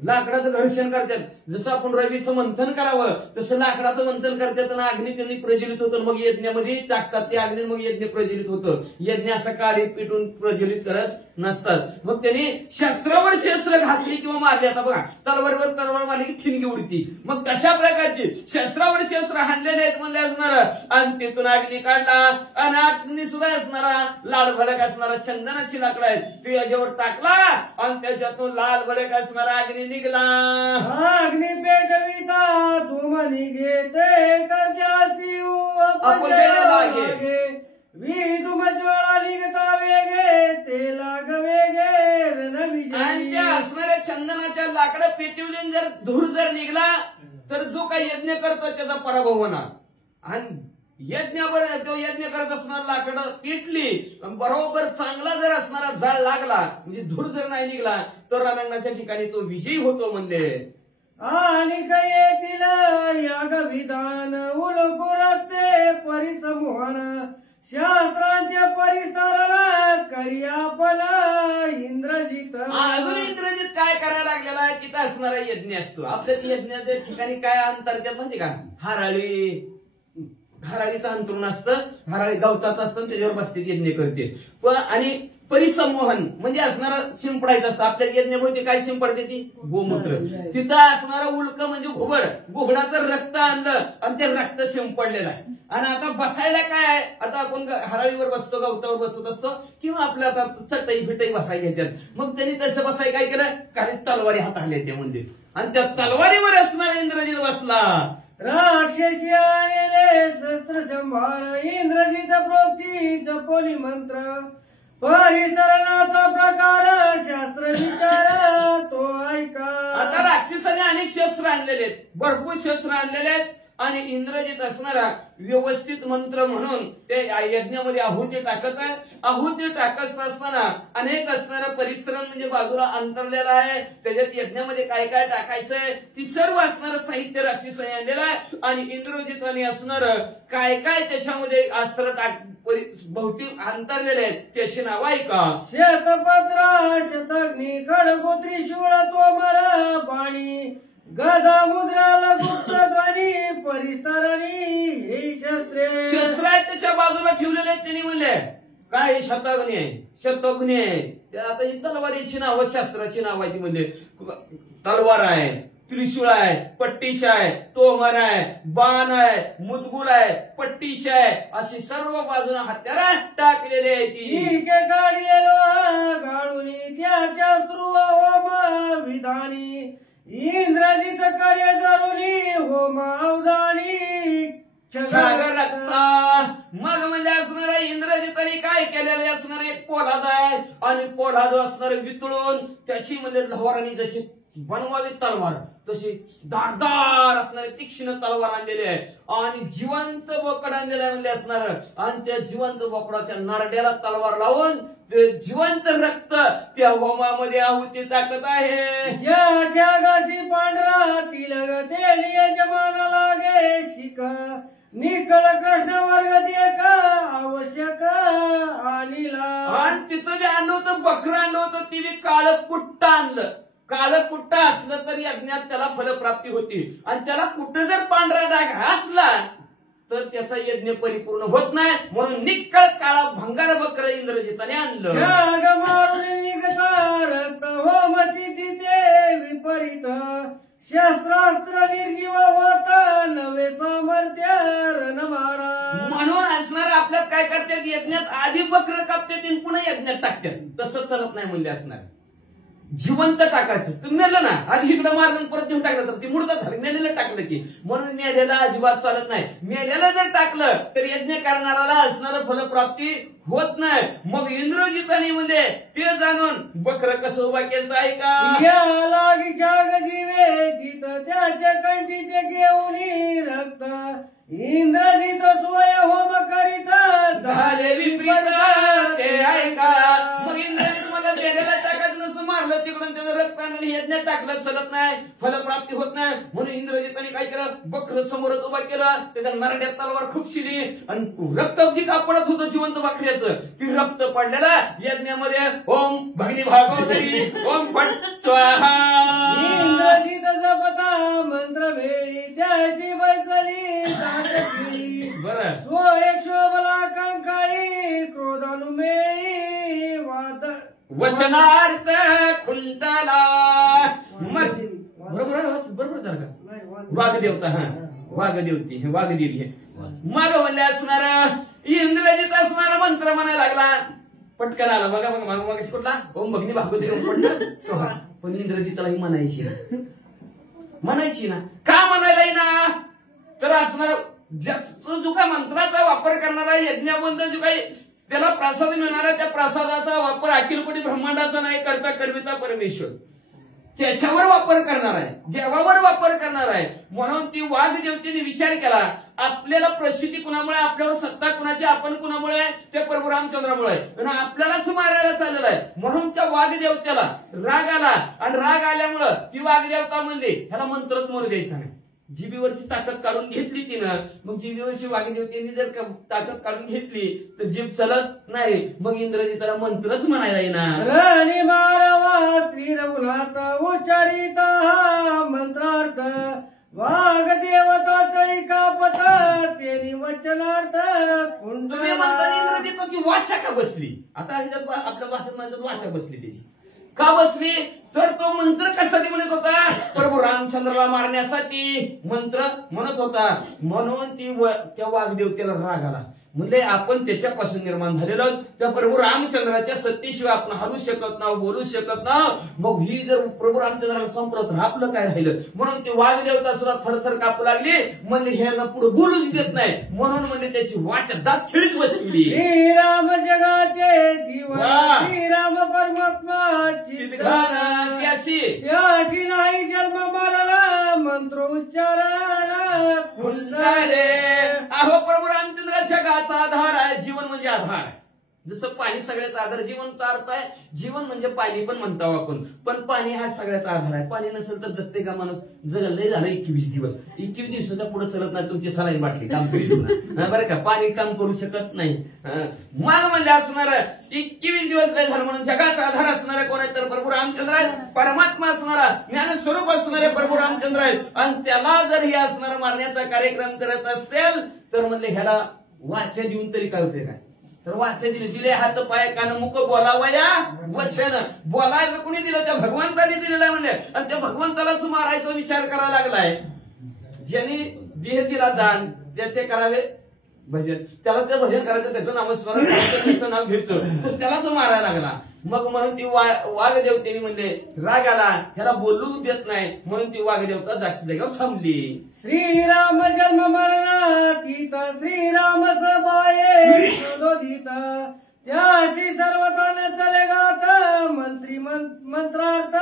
लाकडाचं घर्षण करतात. जसं आपण रवीचं मंथन करावं तसं लाकडाचं मंथन करतात आणि अग्नी त्यांनी प्रज्वलित होतं. मग यज्ञामध्ये टाकतात ते अग्नी, मग यज्ञ प्रज्वलित होतं. यज्ञ असं काढीत पिटून प्रज्वलित करत नसतात. मग त्यांनी शस्त्रावर शस्त्र घासली किंवा मारली. आता बघा तलवारीवर तलवार मारली की ठिणगी उडती. मग तशा प्रकारची शस्त्रावर शस्त्र हाणलेले आहेत म्हणले असणार. आणि तिथून अग्नी काढला आणि अग्नी सुद्धा असणारा लाल भडक असणारा चंदनाची लाकडं आहेत ते याच्यावर टाकला आणि त्याच्यातून लाल भडक असणारा अग्नी निघला. अग्नि पेटविता तुम निघेते कर्जाची अपजय लागे. तुम ज्वाळा निघता वेगे ते लाग वेगे आणि त्या असणाऱ्या चंदनाच्या लाकडं पेटवले जर धूर जर निघला तर जो काही यज्ञ करतो त्याचा पराभव होणार. आणि यज्ञावर तो यज्ञ करत असणारा लाकडं पेटली बरोबर चांगला जर असणारा जाळ लागला म्हणजे धूर जर नाही निघला तर रणांगणाच्या ठिकाणी तो विजयी होतो म्हणले. आणि येथील याग विधान उलकुरते परिसमोहन शास्त्रांच्या परिसरण करी आपण इंद्रजित. अजून इंद्रजित काय करायला लागलेला आहे तिथं असणारा यज्ञ असतो. आपल्या यज्ञाच्या ठिकाणी काय अंतर्गत माहिती का, हराळीचं अंतरुण असतं, हराळी गवताचं असतं त्याच्यावर बसते यज्ञ करते. आणि परिसंमोहन म्हणजे असणारा शिंपडायचं असतं. आपल्या यज्ञामध्ये काय शिंपडते ती गोमूत्र. तिथं असणारा उल्क म्हणजे घुबड, घुबडाचं रक्त आणलं आणि ते रक्त शिंपडलेलं आहे. आणि आता बसायला काय आहे, आता आपण हराळीवर बसतो, गवतावर बसत असतो किंवा आपल्या आता चटई फिटई बसायला घेतात. मग त्यांनी तसं बसाय काय केलं, काही तलवारी हाताळल्या त्या म्हणजे आणि त्या तलवारीवर असणारा इंद्रजित बसला. राक्षसी आलेले शस्त्र संभार इंद्रजित प्रोक्ती जपोली मंत्र परिसरणाचा प्रकार शास्त्र विचार तो ऐका. आता राक्षसाने अनेक शस्त्र आणलेले आहेत, भरपूर शस्त्र आणलेले आहेत आणि इंद्रजित असणारा व्यवस्थित मंत्र म्हणून ते यज्ञामध्ये आहुती टाकत आहे. आहुती टाकत असताना अनेक असणारा परिसरण म्हणजे बाजूला अंतरलेला आहे. त्याच्यात यज्ञामध्ये काय काय टाकायचंय ती सर्व असणारं साहित्य राक्षसाने आणलेलं आहे. आणि इंद्रजिताने असणारं काय काय त्याच्यामध्ये अस्त्र भोवती अंतरलेले आहेत त्याची नाव ऐका. शेतपत्र शतग्नी खडगो त्रिशूळ तोमर बाणी गदा मुद्राला गुप्त ध्वनी परिसरणी हे शस्त्रे. शस्त्र आहेत त्याच्या बाजूला ठेवलेले आहेत. त्यांनी म्हणले काय शतग्नी आहे, शतग्नी आहे. आता ही तलवारीची नाव शास्त्राची नाव आहे ती म्हणजे तलवार आहे, त्रिशूळ आहे, पट्टीश आहे, तोमर आहे, बाण आहे, मुदगुल आहे, पट्टीश आहे, अशी सर्व बाजूला हत्यारा टाकलेले आहे. ती काढलेलो गाळून त्याच्या स्त्रुव होम विधानी इंद्रजित कार्य धरुणी होम अवधानी सागर लागता. मग म्हणजे असणारा इंद्रजिताने काय केलेले असणार एक पोलाद आहे आणि पोलाद असणारे वितळून त्याची म्हणजे लवारांनी जशी बनवावी तलवार तशी धारदार असणारे तीक्ष्ण तलवार आणलेली आहे. आणि जिवंत बोकड आणलेलं आहे म्हणजे असणार. आणि त्या जिवंत बोकडाच्या नारड्याला तलवार लावून ते जिवंत रक्त त्या होमामध्ये आहुती टाकत आहे. ज्या गाची पांढरा तिलग तेली यजमाना लागे शिक निकळ कृष्ण वर्ग देख आवश्यक आलीला. आणि तिथं जे आणलं होतं बकरं आणलं होतं ती बी काळं कुट्ट आणलं. काळं कुट्ट असलं तर यज्ञात त्याला फलप्राप्ती होती. आणि त्याला कुठं जर पांढरा डाग असला तर त्याचा यज्ञ परिपूर्ण होत नाही. म्हणून निक्कळ काळा भंगार बकर इंद्रजिताने आणलं. शाग मारून निघता रक्त होमची तिथे विपरीत शस्त्रास्त्र निर्जीव होत नवे सामर्थ्य रणमारा. म्हणून असणार आपल्यात काय करतात यज्ञात आधी बकर कापतात पुन्हा यज्ञात टाकतात. तसं चालत नाही म्हणजे असणार. जिवंत टाकायचं तर मेलं ना आधी इकडे मारलं परत घेऊन टाकलं तर ती मुर्दा झालं. मेलेलं टाकलं की म्हणून मेलेला अजिबात चालत नाही. मेलेलं जर टाकलं तर यज्ञ करणाऱ्याला असणारं फलप्राप्ती होत नाही. मग इंद्रजिताने म्हणजे ते जाणून बकर कसं उभा केलं ऐका. या लागी जाग जीवे तिथं त्याच्या कंठीचे घेऊन रक्त इंद्रजित सोय होम करीत झाले विपरीत ते ऐका. मग इंद्रजित मला मेलेला टाकायचं नसतं मारलं तिकडून पण त्याचं रक्त आणि यज्ञात टाकलं चलत नाही, फलप्राप्ती होत नाही. म्हणून इंद्रजिताने काय केलं, बकर समोरच उभा केला, त्याच्या नरड्यात तलवार खुपशिली आणि रक्त जी का पडत होतं जिवंत बकऱ्याचं, ती रक्त पडलेला यज्ञामध्ये ओम भगनी भागवती ओम फट स्वाहा. इंद्रजित जपता मंत्र भेळी त्याची बैसली दाट खिळी. बरं शोभला कंकाळी क्रोधानुमेळी वाद वचनार्थ खुंटाला. बरोबर बरोबर झालं का? वाघदेवता, हा वाघदेवती, हे वाघदेवी हे मारो म्हणले असणार इंद्रजित असणारा मंत्र म्हणायला लागला. पटकन आला बघा बघा मग कुठला ओम भगनी भागवती ओम पडलं सोहा. पण इंद्रजितालाही म्हणायची ना. का म्हणायलाही ना, तर असणार जो काय मंत्राचा वापर करणारा यज्ञाबंध जो काही त्याला प्रसाद मिळणार आहे, त्या प्रसादाचा वापर अखिल कोटी ब्रह्मांडाचा नाही करता करविता परमेश्वर त्याच्यावर वापर करणार आहे, देवावर वापर करणार आहे. म्हणून ती वाघदेवतेने विचार केला, आपल्याला प्रसिद्धी कुणामुळे, आपल्यावर सत्ता कुणाची, आपण कुणामुळे, त्या प्रभू रामचंद्रामुळे, आणि आपल्यालाच मारायला चाललेला आहे. म्हणून त्या वाघदेवतेला राग आला आणि राग आल्यामुळं ती वाघदेवता म्हणली ह्याला मंत्रच म्हणू द्यायचा नाही. जिभेवरची ताकद काढून घेतली तिनं. मग जिभेवरची वाघदेवतेने जर ताकद काढून घेतली तर जीभ चलत नाही. मग इंद्रजिताला मंत्रच म्हणायला येणार. रणी मारवा श्री रघुनाथ उच्चारिता हा मंत्रार्थ वाघ देवता तळी कापत तेनी वचनार्थ तुम्ही म्हणता इंद्रजिताची वाचा का बसली? आता आपल्या भाषेत म्हणतात वाचा बसली त्याची. का बसली? तर तो मंत्र कशासाठी म्हणत होता? प्रभू रामचंद्राला मारण्यासाठी मंत्र म्हणत होता. म्हणून ती त्या वाघदेवतेला राग आला. म्हणजे आपण त्याच्यापासून निर्माण झालेलो, त्या प्रभू रामचंद्राच्या सत्तेशिवाय आपण हलू शकत ना, बोलू शकत ना. मग ही जर प्रभू रामचंद्राला संपलं तर आपलं काय राहिलं? म्हणून ती वाघदेवता सुद्धा थरथर कापू लागली. म्हणजे ह्याला पुढे बोलूच देत नाही. म्हणून म्हणजे त्याची वाचा दात खिळीत बसली. श्रीराम जगाचे जीवन श्रीराम परमात्मा चितघाना त्याशी त्याची नाही जन्म मरण मंत्र उच्चारण खुंटाले. अहो प्रभू रामचंद्र जगाचा आधार आहे. जीवन म्हणजे आधार आहे. जसं पाणी सगळ्याचा आधार, जीवनचा अर्थ आहे जीवन म्हणजे पाणी पण म्हणतो आपण. पण पाणी हा सगळ्याचा आधार आहे. पाणी नसेल तर जगते का माणूस? जगलंय झालं 21 दिवस. 21 दिवसाच्या पुढे चलत नाही तुमची सलाईन बाटली काम करू बरं का. पाणी काम करू शकत नाही. मान म्हणजे असणार 21 दिवस काय झालं म्हणून जगाचा आधार असणारे कोण आहे? तर प्रभू रामचंद्र आहेत. परमात्मा असणारा ज्ञान स्वरूप असणारे प्रभू रामचंद्र आहेत. आणि त्याला जर हे असणारा मारण्याचा कार्यक्रम करत असतील तर म्हणले ह्याला वाचा देऊन तरी काय होते काय? तर वाचे दिले हात पाय कान मुख बोलावया वचन. बोलायला कुणी दिलं? त्या भगवंताने दिलेलं आहे म्हणले. आणि त्या भगवंतालाच मारायचा विचार करायला लागलाय. ज्यांनी देह दिला दान त्याचे करावे भजन. त्याला ते भजन करायचं, त्याचं नामस्मरण करायचं, त्याचं नाव घ्यायचं, तर त्यालाच मारायला लागला. मग म्हणून ती वाघदेवतेने म्हणजे राग आला, ह्याला बोलू देत नाही. म्हणून ती वाघदेवता जागच्या जागेवर थांबली. श्रीराम जन्म मरणातीत श्रीराम सबाये शोधित त्याशी सर्वतान चले गात मंत्री मंत्रार्थ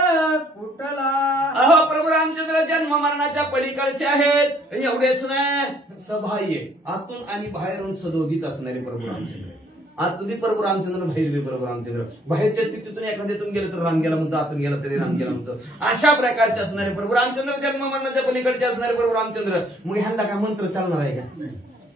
कुठला. अहो प्रभू रामचंद्र जन्म मरणाच्या पलीकडचे आहेत. एवढेच नाही, सबाह्य आतून आणि बाहेरून सदोदित असणारे प्रभू रामचंद्र. आतूनही प्रभू रामचंद्र, बाहेर प्रभू रामचंद्र. बाहेरच्या स्थितीतून एखाद्यातून गेलं तर राम गेला म्हणतो, आतून गेला तरी राम गेला म्हणतो. अशा प्रकारचे असणारे प्रभू रामचंद्र, जन्म मरणाच्या पलीकडचे असणारे प्रभू रामचंद्र. मग ह्यांना काय मंत्र चालणार आहे का?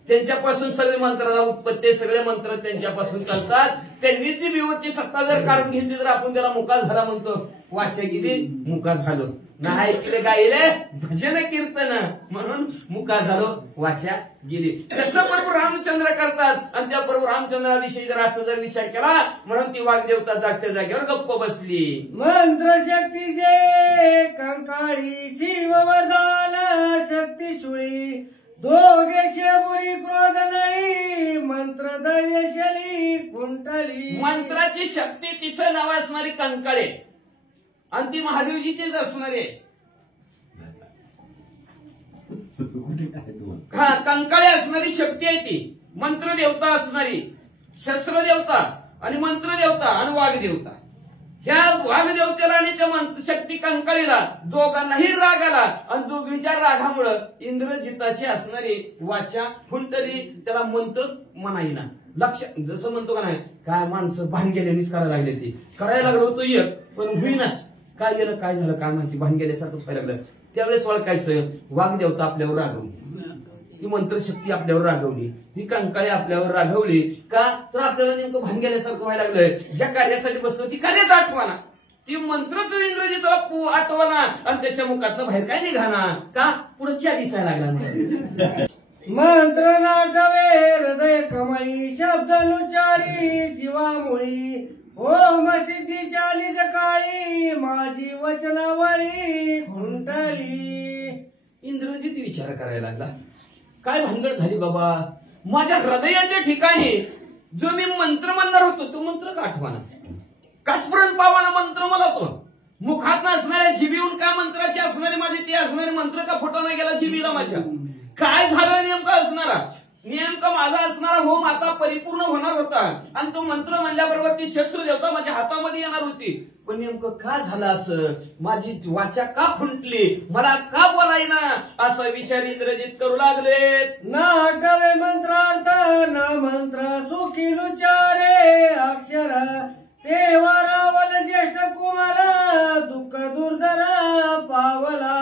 त्यांच्यापासून सगळे मंत्राला उत्पत्ती, सगळे मंत्र त्यांच्यापासून चालतात. त्यांनी जी विवरची सत्ता जर काढून घेतली तर आपण त्याला मुका झाला म्हणतो. वाचा गेली मुका झालो, नाही ऐकले गायले भजन कीर्तन, म्हणून मुका झालो वाचा गेली. कसं प्रभू रामचंद्र करतात. आणि त्या प्रभू रामचंद्राविषयी जर असं जर विचार केला म्हणून ती वाघदेवता जागच्या जागेवर गप्प बसली. मंत्र शक्तीचे कंकाळी शिववरदान शक्ती सुळी दोघे शेबुरी क्रोध नाही मंत्र दैयशली कुंटली. मंत्राची शक्ती तिचं नाव असणारी कंकाळे आणि ती महादेवजीचीच असणारे. हा कंकाळे असणारी शक्ती आहे ती. मंत्र देवता असणारी, शस्त्र देवता आणि मंत्र देवता आणि वाघदेवता. ह्या वाघदेवतेला आणि त्या शक्ती कंकाळीला दोघांनाही राग आला. आणि दोघींच्या रागामुळं इंद्रजिताची असणारी वाचा खुंटली. त्याला मंत्र म्हणाईना. लक्ष जसं म्हणतो का नाही, काय माणसं भान गेल्यानेच करायला लागले. ते करायला लागलो होतो एक पण होईनाच. काय गेलं काय झालं काय माहिती भान गेल्यासारखंच व्हायला लागलं. त्यावेळेस ओळखायचं वाघदेवता आपल्यावर रागवली, ही मंत्रशक्ती आपल्यावर रागवली, ही कंकाळी आपल्यावर रागवली का तर आपल्याला नेमकं भान गेल्यासारखं व्हायला लागलंय. ज्या कार्यासाठी बसलो ती कार्यच आठवाना, ती मंत्रच इंद्रजितला आठवना आणि त्याच्या मुखातनं बाहेर काय निघाना का पुढे च्या दिसायला लागला. मंत्र नाटवे हृदय कमळी शब्दनुचारी जीवामुळी ओम सिद्धीच्या निज काळी माझी वचनावळी खुंटली. इंद्रजित विचार करायला लागला, काय भानगड झाली बाबा, माझ्या हृदयाच्या ठिकाणी जो मी मंत्र म्हणणार होतो तो मंत्र का आठवना, कास्फरण पावाना मंत्र मला तो मुखात असणाऱ्या जिबीहून काय मंत्राचे असणारे माझे ते असणारे मंत्र का फुटा नाही गेला जिबीला माझ्या. काय झालं नेमकं असणारा, नेमका माझा असणारा होम आता परिपूर्ण होणार होता आणि तो मंत्र म्हणल्याबरोबर ती शस्त्र देवता माझ्या हातामध्ये येणार होती. पण नेमकं का झालं असं, माझी वाचा का खुंटली, मला का बोलायना असा विचार इंद्रजित करू लागले. नाटवे मंत्रार्थ ना मंत्र सुखीनुचारे अक्षर तेव्हा रावल ज्येष्ठ कुमार दुःख दुर्धर पावला.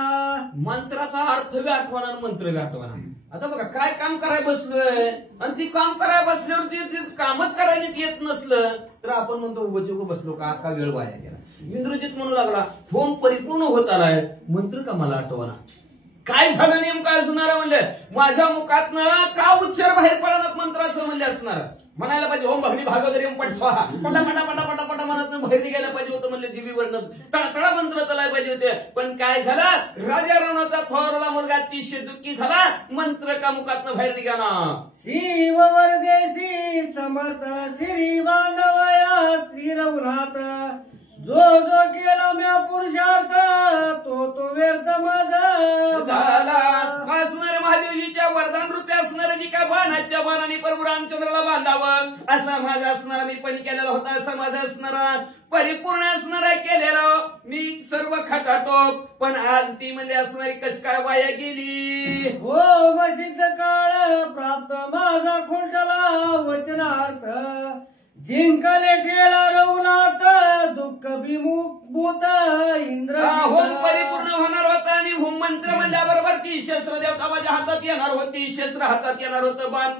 मंत्राचा अर्थ बी आठवणा आणि मंत्र बी आठवणा. आता बघा काय काम करायला बसलोय आणि ती काम करायला बसल्यावर ते कामच करायला येत नसलं तर आपण म्हणतो उभं उभं बसलो का, अख्खा वेळ वाया गेला. इंद्रजित म्हणू लागला होम परिपूर्ण होत आलाय, मंत्र का मला आठवणा, काय झालं नेमकं असणार म्हणलं, माझ्या मुखातनं का उच्चार बाहेर पडणार मंत्राचं म्हणले असणार. म्हणायला पाहिजे ओम भगनी भागवत ओम पट स्वाहा पटापटा पटापटा पटा म्हणत बाहेर निघायला पाहिजे होतं म्हणले जीबीवरनं तळतळा मंत्र चालायला पाहिजे होते. पण काय झालं, राजा रावणाचा थोरला मुलगा अतिशय दुःखी झाला, मंत्र का मुखातनं बाहेर निघाला. शिव वरदेसी समर्थ श्री बांधवया श्री रघुनाथ जो जो केला म्या पुरुषार्थ तो व्यर्थ माझा असणारे महादेवजीच्या वरदान रूपी असणारे जी काय बाण आहेत त्या बाणाने प्रभू रामचंद्राला बांधावं असा माझा असणारा मी पण केलेला होता. असा माझा असणारा परिपूर्ण असणारा केलेला मी सर्व खटाटोप, पण आज ती म्हणजे असणारी कस काय वाया गेली. हो सिद्ध काळ प्राप्त माझा खुंटला वचनार्थ जिंकले ठेला रघुनाथ दुःख विमुक्त इंद्र. होम परिपूर्ण होणार होता आणि होम मंत्र म्हणल्याबरोबर ती शस्त्र देवता माझ्या हातात येणार होती, शस्त्र हातात येणार होतं बाण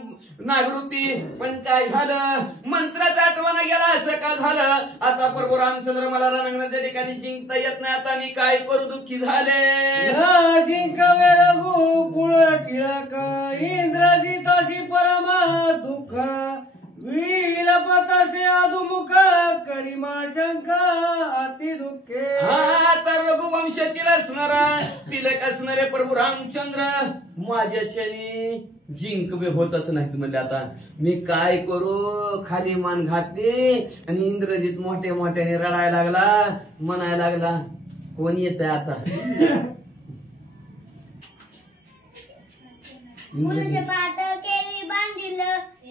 नागरूपी. पण काय झालं, मंत्राचा आठवणा गेला. असं का झालं, आता प्रभू रामचंद्र मला रणांगणाच्या ठिकाणी जिंकता येत नाही, आता मी काय करू, दुःखी झाले. जिंकवे रघु कुळ टिळक इंद्रजिताशी परम दुःख विलपतासे अधुमुख करिमा शंख अति दुःखे. हा तर रघुवंशातील असणारा तिलक असणारे प्रभू रामचंद्र माझ्याच्याने जिंकवे होतच नाहीत म्हणले. आता मी काय करू, खाली मान घातली आणि इंद्रजित मोठ्या मोठ्याने रडायला लागला, म्हणायला लागला कोण येत आहे आता. मुलसपात केली बांधील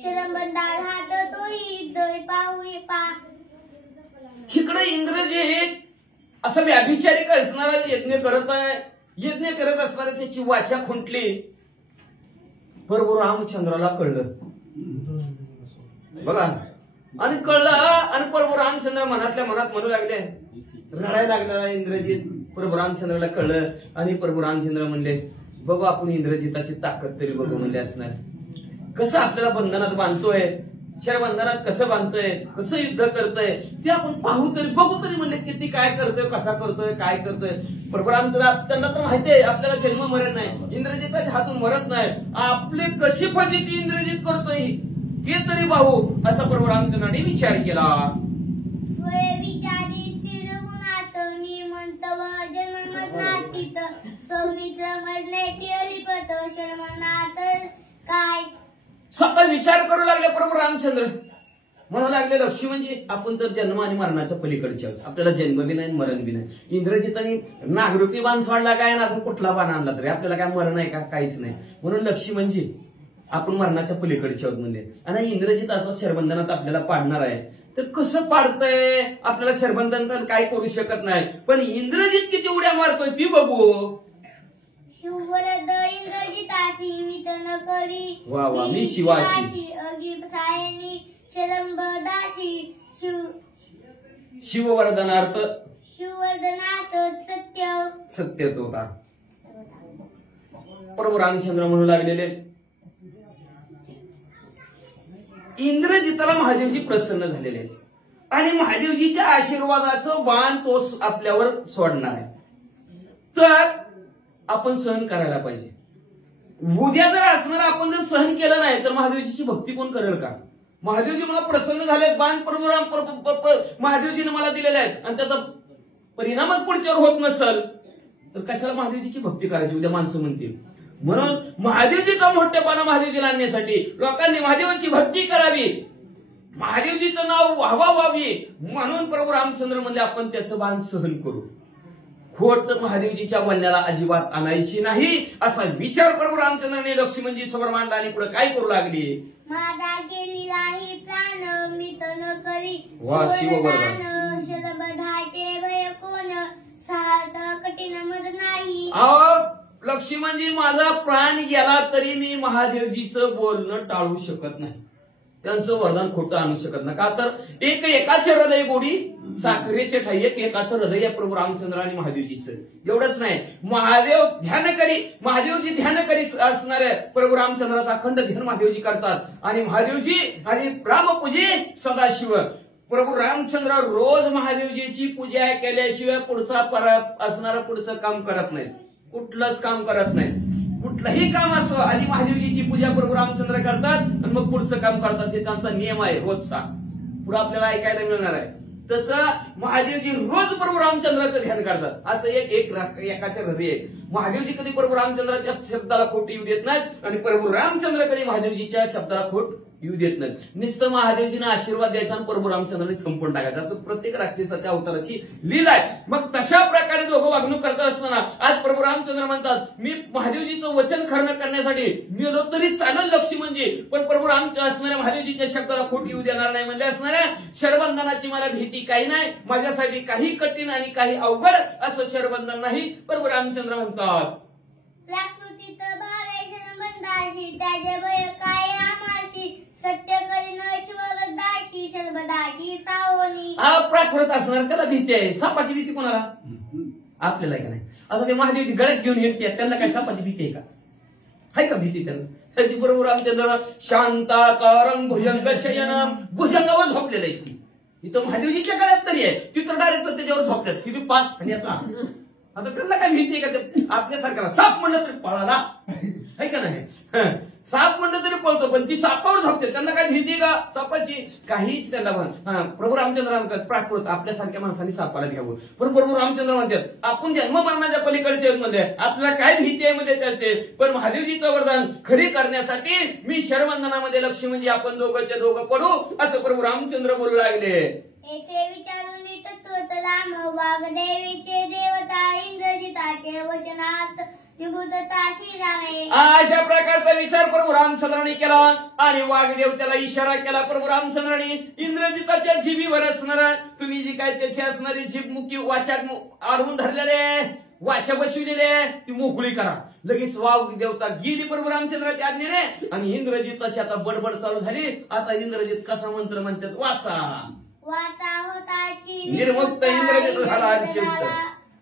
शिरंबंदाळ हात तोही पाहू पा. इकडे इंद्रजित असं व्याभिचारिक असणारा यज्ञ करत आहे, यज्ञ करत असणारा त्याची वाचा खुंटली. प्रभू रामचंद्राला कळलं बघा, आणि कळलं आणि प्रभू रामचंद्र मनातल्या मनात म्हणू लागले, रडायला लागला इंद्रजित. प्रभू रामचंद्राला कळलं आणि प्रभू रामचंद्र म्हणले बघू आपण इंद्रजिताची ताकद तरी बघू म्हणले असणार. कसं आपल्याला बंधनात बांधतोय, शरबंधनात कसं बांधतोय, कसं युद्ध करतोय ते आपण पाहू तरी बघू तरी म्हणले, किती काय करतोय, कसा करतोय, काय करतोय. प्रभू रामचंद्र त्यांना तर माहितीये आपल्याला जन्म मरण नाही, इंद्रजिताच्या हातून मरत नाही, आपले कशी फजिती इंद्रजित करतोय हे तरी पाहू असा प्रभू रामचंद्राने विचार केला. विचारी श्रीरघुनाथ मी म्हणतव जन्मनातीत सौमित्र मजनेती अलिपत शर्मनाथ काय. स्वतः विचार करू लागले प्रभू रामचंद्र, म्हणू लागले लक्ष्मी म्हणजे आपण तर जन्म आणि मरणाच्या पलीकडचे आहोत, आपल्याला जन्म बी नाही मरण बी नाही. इंद्रजिताने नागरूपी बाण सोडला काय ना अजून कुठला बाण आणला तरी आपल्याला काय मरण आहे का, काहीच नाही. म्हणून लक्ष्मी म्हणजे आपण मरणाच्या पलीकडचे आहोत म्हणले. आणि इंद्रजित आता शरबंधनात आपल्याला पाडणार आहे, तर कसं पाडतंय, आपल्याला शरबंधन तर काय करू शकत नाही, पण इंद्रजित किती उड्या मारतोय ती बघू. शिववरद इंद्रजितासी वितन करी वा वा, मी शिवाशी अगिसायनी शरंबदासी शिववर्धनार्थ शिववर्धना त्यातच सत्य तो होता. प्रभू रामचंद्र म्हणू लागलेले, इंद्रजिताला महादेवजी प्रसन्न झालेले आहेत आणि महादेवजीच्या आशीर्वादाचं बाण तो आपल्यावर सोडणार आहे. तर आपण सहन करायला पाहिजे. उद्या जर असणार आपण जर सहन केलं नाही तर महादेवजीची भक्ती कोण करेल का? महादेवजी मला प्रसन्न झालेत, बाण महादेवजीने मला दिलेले आहेत आणि त्याचा परिणामच पुढच्यावर होत नसेल तर कशाला महादेवजीची भक्ती करायची उद्या माणसं म्हणतील. म्हणून महादेवजीचा मोठेपणा महादेवजीला आणण्यासाठी लोकांनी महादेवाची भक्ती करावी, महादेवजीचं नाव व्हावा व्हावी म्हणून प्रभू रामचंद्र म्हणले आपण त्याचं बाण सहन करू. खोट महादेवजीच्या बोलण्याला अजिबात आणायची नाही असा विचार प्रभू रामचंद्राने लक्ष्मणजी समोर मांडला आणि पुढे काय करू लागली. माझा गेलेलाही प्राण मी न करी वा, शिववरदान. शरबधाचे भय कोण सार्थ कठीण मज नाही. लक्ष्मणजी माझा प्राण गेला तरी मी महादेवजीचं बोलणं टाळू शकत नाही, त्यांचं वरदान खोटं आणू शकत नाही. का तर एकाचे हृदय गोडी साखरेचे ठाई, एकाचं हृदय आहे प्रभू रामचंद्र आणि महादेवजीचं. एवढंच नाही, महादेव ध्यान करी, महादेवजी ध्यान करी असणाऱ्या प्रभू रामचंद्राचा अखंड ध्यान महादेवजी करतात आणि महादेवजी आणि रामपूजी सदाशिव. प्रभू रामचंद्र रोज महादेवजीची पूजा केल्याशिवाय असणारं पुढचं काम करत नाही, कुठलंच काम करत नाही. कुठलंही काम असं आणि महादेवजीची पूजा प्रभू रामचंद्र करतात आणि मग पुढचं काम करतात. हे त्यांचा नियम आहे रोजचा, पुढे आपल्याला ऐकायला मिळणार आहे. तसं महादेवजी रोज प्रभू रामचंद्राचं ध्यान करतात. असं एकाचे हृदय आहे. महादेवजी कधी प्रभू रामचंद्राच्या शब्दाला खोट येऊ देत नाहीत आणि प्रभू रामचंद्र कधी महादेवजीच्या शब्दाला खोट येऊ देत नाहीत. नुसतं महादेवजीने आशीर्वाद द्यायचा आणि प्रभू रामचंद्राने संपून टाकायचं, असं प्रत्येक राक्षसाच्या अवताराची लीला आहे. मग तशा प्रकारे दोघं वागणूक करत असताना आज प्रभू रामचंद्र म्हणतात मी महादेवजीचं वचन खरं करण्यासाठी मेलो तरी चालेल लक्ष्मणजी, पण प्रभू रामचंद्र असणाऱ्या महादेवजीच्या शब्दाला खोट येऊ देणार नाही. म्हणजे असणाऱ्या शरबंधनाची मला भीती काही नाही, माझ्यासाठी काही कठीण आणि काही अवघड असं शरबंधन नाही. प्रभू रामचंद्र म्हणतात प्राकृतीत भावेशन बंधाशी त्याचे भय काय आमाशी सत्य करीन शिवदाशी शरबदाशी सावनी. प्राकृत असणार त्याला भीती आहे. सापाची भीती कोणाला? आपल्याला का नाही. आता ते महादेवची गळ्यात घेऊन येते त्यांना काय सापाची भीती आहे का? आहे का भीती त्यांना? त्याची बरोबर रामचंद्र शांताकारं भुजंग शयनम, भुजंगावर झोपलेलं आहे. ती इथं महादेवजीच्या गळ्यात तरी आहे, ती तर डायरेक्ट त्याच्यावर झोपल्यात. ती बी 5 फण्याचा. आता त्यांना काय भीती आहे का? आपल्यासारख्याला साप म्हणलं तरी पळाला आहे का नाही? साप म्हणलं तरी पळतो, पण ती सापावर झोपते. त्यांना काय भीती का सापाची? काहीच त्यांना प्रभू रामचंद्र म्हणतात प्राकृत आपल्यासारख्या माणसांनी सापाला घ्यावं. पण प्रभू रामचंद्र म्हणतात आपण जन्म मरणाच्या पलीकडचे मध्ये आपल्याला काय भीती आहे मध्ये त्याचे, पण महादेवजीचं वरदान खरी करण्यासाठी मी शरवंदनामध्ये लक्ष्मणजी आपण दोघंच्या दोघं पडू असं प्रभू रामचंद्र बोलू लागले. येथे विचारून तत्वत राम वागदेवीचे देवता इंद्रजिताचे वचनात युगुदताशी रामे. अशा प्रकारचा विचार प्रभू रामचंद्राने केला आणि वाघदेव त्याला इशारा केला. प्रभू रामचंद्राने इंद्रजिताच्या जिभीवर असणार तुम्ही जी काय त्याची असणारी जीभ मुखी वाचा अडवून धरलेले वाचा बसविलेले ती मोकळी करा. लगेच वाघ देवता गेली प्रभू रामचंद्राच्या आज्ञेने आणि इंद्रजिताची आता बडबड चालू झाली. आता इंद्रजित कसा मंत्र म्हणतात वाचा. वाचा होताची निर्मुक्त इंद्रजित झाला अतिशयुक्त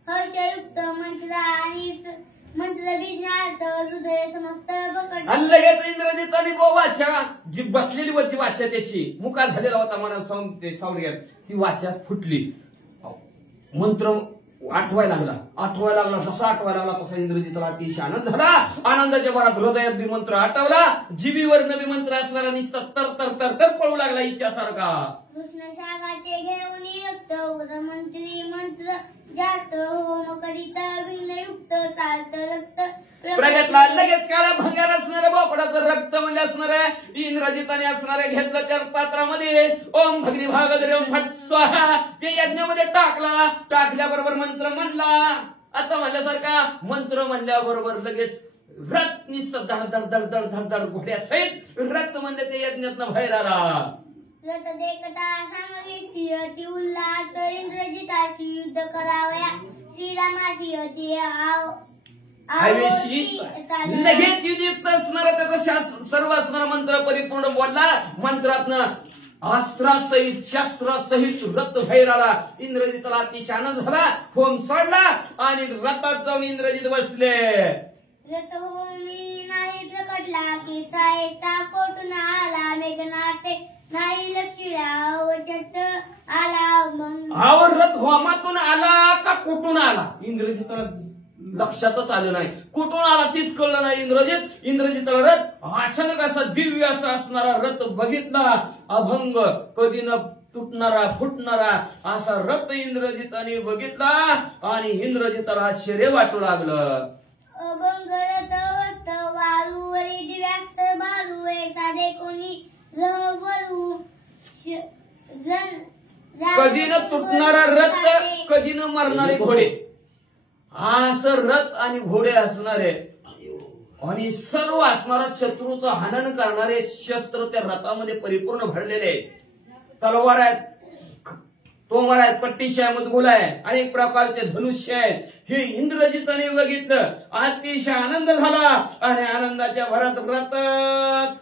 हर्षयुक्त मंत्र आणि मंत्र विज्ञात हृदय समस्त बकट. आणि लगेच इंद्रजिताने वाचा जी बसलेली होती वाचा त्याची मुका झालेला होता मला सावरग्यात ती वाचा फुटली. मंत्र आठवायला लागला जसा आठवायला लागला तसा इंद्रजिताला अतिशय आनंद झाला. आनंदाच्या भरात हृदयात बी मंत्र आठवला, जिभीवर नवी मंत्र असणारा निसता तर तर तर तर पळू लागला इच्छासारखा. कृष्ण सागाचे घेऊन रक्त मंत्री मंत्र जात होम करीत विघ्नयुक्त सार्थ रक्त प्रगटला. लगेच काळ्या भंगार असणाऱ्या बोकडाचं रक्त म्हणजे असणाऱ्या इंद्रजिताने असणाऱ्या घेतलं त्या पात्रामध्ये ओम भगनी भागधरे ओम फट स्वाहा ते यज्ञामध्ये टाकल्याबरोबर मंत्र म्हणला. आता म्हणल्यासारखा मंत्र म्हणल्याबरोबर लगेच रक्त निसतं धड धड धड धड धड धड घोड्यासहित रक्त म्हणजे ते यज्ञातनं बाहेर आला. रथ देखता सामवेशी अति उल्हास इंद्रजिताशी युद्ध करावया श्रीरामाशी अति हवेशी लगेच युद्ध असणारा त्याचा सर्व असणारा मंत्र परिपूर्ण बोलला. मंत्रातनं अस्त्रासहित शस्त्रासहित रथ बाहेर आला. इंद्रजिताला अतिशय आनंद झाला. होम सोडला आणि रथात जाऊन इंद्रजित बसले. रथभूमी नाही प्रकटला की सायसा कोटून आला मेघनाथे नाही लक्षिला अवचट आला मग आवर रथ होमातून आला का कुठून आला इंद्रजिताला लक्षातच आलं नाही. कुठून आला तीच कळलं नाही. इंद्रजिताला रथ अचानक असा दिव्य असा असणारा रथ बघितला. अभंग कधी न तुटणारा फुटणारा असा रथ इंद्रजिताने बघितला आणि इंद्रजिताला आश्चर्य वाटू लागलं. अभंग रथ वस्त वाळूवरी दिव्यास्त बालू साधे कोणी लहवरू कधी न तुटणारा रथ कधी न मरणारे घोडे असं रथ आणि घोडे असणारे आणि सर्व असणारा शत्रूचं हनन करणारे शस्त्र त्या रथामध्ये परिपूर्ण भरलेले आहेत. तलवार आहेत, तोमर आहेत, पट्टीशी आहे, मुदगुल आहे, अनेक प्रकारचे धनुष्य आहेत. हे इंद्रजिताने बघितलं. अतिशय आनंद झाला आणि आनंदाच्या भरात व्रतात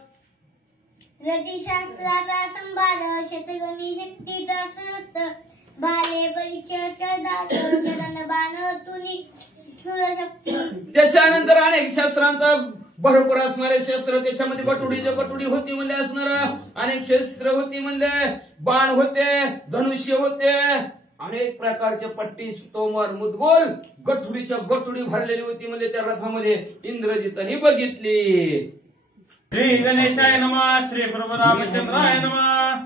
रतिशास्त्राचा संभार शतगणी शक्तीचा सुरत बाले परिचरण बाण तुनी सुरशक्ती. त्याच्यानंतर अनेक शस्त्रांचा भरपूर असणारे शस्त्र त्याच्यामध्ये कटुडी होती म्हणले असणार. अनेक शस्त्र होती म्हणले, बाण होते, धनुष्य होते, अनेक प्रकारचे पट्टी तोमर मुदगोल गटुडी भरलेली होती म्हणजे त्या रथामध्ये इंद्रजिताने बघितली. श्री गणेशाय नमः. श्री प्रभू रामचंद्राय नमः.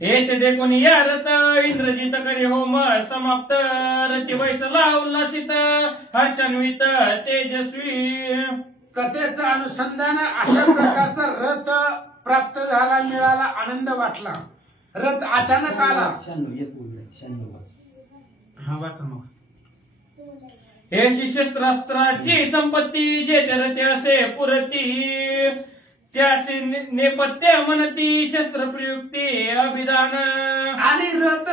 एष देखून या रथ इंद्रजित करी होम समाप्त. रती वैसला उल्लासित हर्षान्वित तेजस्वी. कथेचं अनुसंधान अशा प्रकारचा रथ प्राप्त झाला, मिळाला, आनंद वाटला. रथ अचानक आला. हा वाचा मग. हे शस्त्रास्त्राची संपत्ती जे रथे असे पुरती त्याचे नेपथ्य म्हणती शस्त्रप्रयुक्ती अभिधान. आणि रथ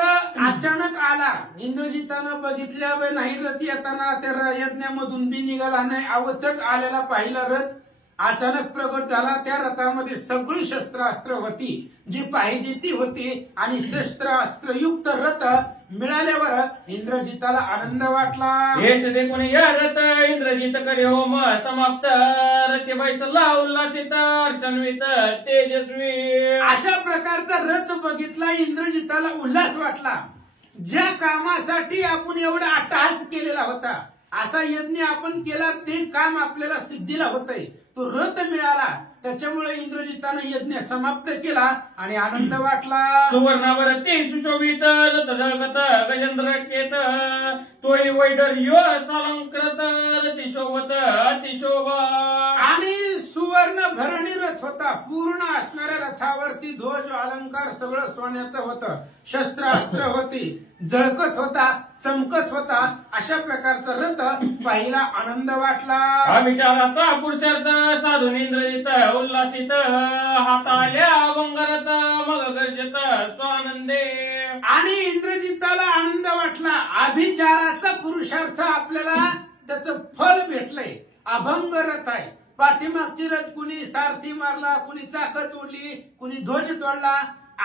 अचानक आला. इंद्रजितानं बघितल्या व नाही रथ येताना त्या यज्ञामधून बी निघाला नाही. अवचट आलेला पाहिला रथ अचानक प्रगट झाला. त्या रथामध्ये सगळी शस्त्रास्त्र होती जी पाहिजे ती होती आणि शस्त्रास्त्रयुक्त रथ मिळाल्यावर इंद्रजिताला आनंद वाटला. यश देखून या रथ इंद्रजित करी होम समाप्त. रथ वैसला उल्लासित हर्षान्वित तेजस्वी. अशा प्रकारचा रथ बघितला. इंद्रजिताला उल्हास वाटला. ज्या कामासाठी आपण एवढा अट्टहास केलेला होता, असा यज्ञ आपण केला, ते काम आपल्याला सिद्धीला होतंय. तो रथ मिळाला. त्याच्यामुळे इंद्रजितानं यज्ञ समाप्त केला आणि आनंद वाटला. सुवर्णावर ते सुशोभित रथ जगत गजेंद्र केत. तोही वैडर्य सालंकृत रती शोभत अतिशोभा. आणि सुवर्ण भरणी रथ होता. पूर्ण असणाऱ्या रथावरती ध्वज अलंकार सगळं सोन्याचं होतं. शस्त्रास्त्र होती, झळकत होता, चमकत होता. अशा प्रकारचा रथ पाहिला, आनंद वाटला. विचाराचा पुरुषार्थ साधून इंद्रजित उल्लासित. हाताल्या अभंगरथ मग गर्जत स्वानंदे. आणि इंद्रजिताला आनंद वाटला. अभिचाराचा पुरुषार्थ आपल्याला त्याचं फल भेटलंय. अभंग रथ आहे. पाठीमागची रथ कुणी सारथी मारला, कुणी चाकं तोडली, कुणी ध्वज तोडला,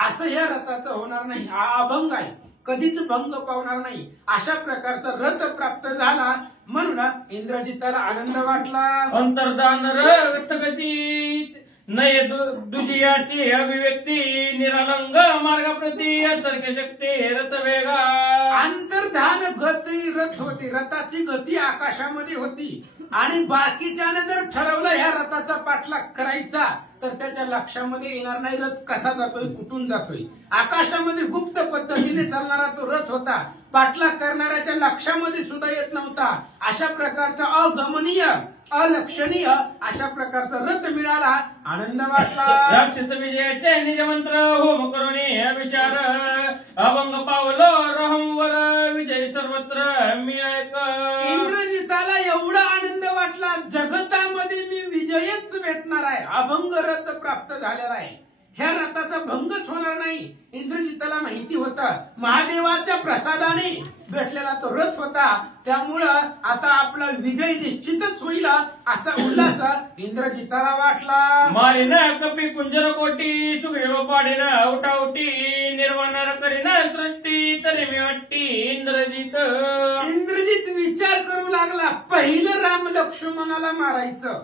असं या रथाचं होणार नाही. हा अभंग आहे, कधीच भंग पावणार नाही. अशा प्रकारचा रथ प्राप्त झाला म्हणून इंद्रजिताला आनंद वाटला. अंतर्धान रथगती नय दुजियाची अभिव्यक्ती. निरालंग मार्गाप्रती तर्क शक्ती रथ वेगा. अंतर्धान गती रथ होती. रथाची गती आकाशामध्ये होती आणि बाकीच्याने जर ठरवलं ह्या रथाचा पाठलाग करायचा तर त्याच्या लक्षामध्ये येणार नाही रथ कसा जातोय, कुठून जातोय. आकाशामध्ये गुप्त पद्धतीने चालणारा तो रथ होता. पाठलाग करणाऱ्याच्या लक्षामध्ये सुद्धा येत नव्हता. अशा प्रकारचा अगमनीय अलक्षणीय अशा प्रकारचा रथ मिळाला, आनंद वाटला. राक्षस विजयाचे निजमंत्र होम करुणी अभिचार. अभंग पावलो रहंवर विजय सर्वत्र मी ऐक. इंद्रजिताला एवढा आनंद वाटला, जगतामध्ये मी विजयच भेटणार आहे. अभंग रथ प्राप्त झालेला आहे. ह्या रथाचा भंगच होणार नाही. इंद्रजिताला माहिती होता होता. महादेवाच्या प्रसादाने भेटलेला तो रथ होता. त्यामुळं आता आपला विजय निश्चितच होईल असा उल्हास इंद्रजिताला वाटला. मारिन कपी कुंजर कोटी सुग्रीव पाडीन उठाउटी निर्वाण करीन सृष्टी तरी मी वाटती इंद्रजित. इंद्रजित विचार करू लागला. पहिलं राम लक्ष्मणाला मारायचं,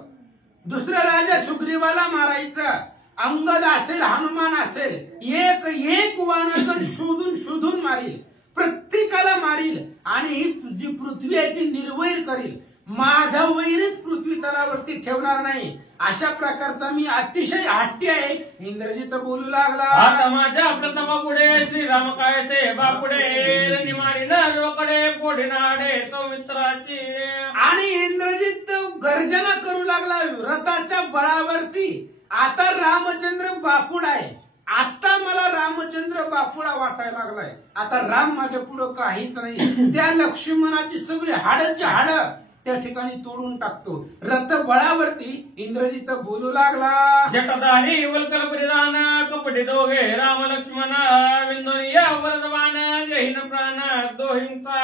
दुसरं राजा सुग्रीवाला मारायचं, अंगद असेल हनुमान असेल, एक एक वानर शोधून शोधून मारील, प्रत्येकाला मारील आणि ही जी पृथ्वी आहे ती निर्वैर करील. माझा वैरच पृथ्वी तलावरती ठेवणार नाही. अशा प्रकारचा मी अतिशय हट्टी आहे. इंद्रजित बोलू लागला. आता माझ्या प्रतापापुढे श्रीराम कायसे बापुढे रणी मारीन रोकडे पोढीनाडे सौमित्राची. आणि इंद्रजित गर्जना करू लागला रथाच्या बळावरती. आता रामचंद्र बापुड आहे. आता मला रामचंद्र बापुडा वाटायला लागलाय. आता राम माझ्या पुढं काहीच नाही. त्या लक्ष्मणाची सगळी हाडची हाड त्या ठिकाणी तोडून टाकतो. रथ बळावरती इंद्रजित बोलू लागला. जटाधारी वल्कल परिधान कपटी दोघे राम लक्ष्मण विंदोनिया वरदवान गहीन प्राण दोहिंचा.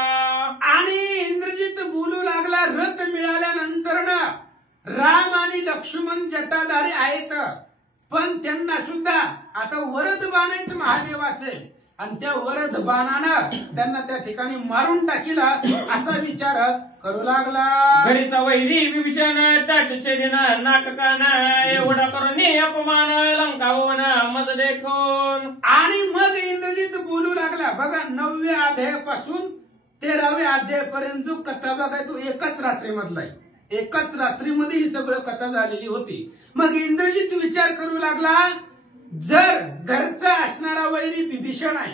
आणि इंद्रजित बोलू लागला. रथ मिळाल्यानंतर राम आणि लक्ष्मण जटाधारी आहेत, पण त्यांना सुद्धा आता वरद बाण आहेत महादेवाचे आणि त्या वरद बाणानं त्यांना त्या ठिकाणी मारून टाकीला असा विचार करू लागला. घरीचा वैरी विभीषण त्याचे दिन नाटकान एवढा करून अपमान लंकावून मत देखून. आणि मग इंद्रजित बोलू लागला. बघा 9व्या अध्यायापासून 13व्या अध्यायापर्यंत जो कथा बघा तो एकाच रात्रीमधला आहे. एकाच रात्रीमध्ये ही सगळं कथा झालेली होती. मग इंद्रजित विचार करू लागला. जर घरचा असणारा वैरी विभीषण आहे,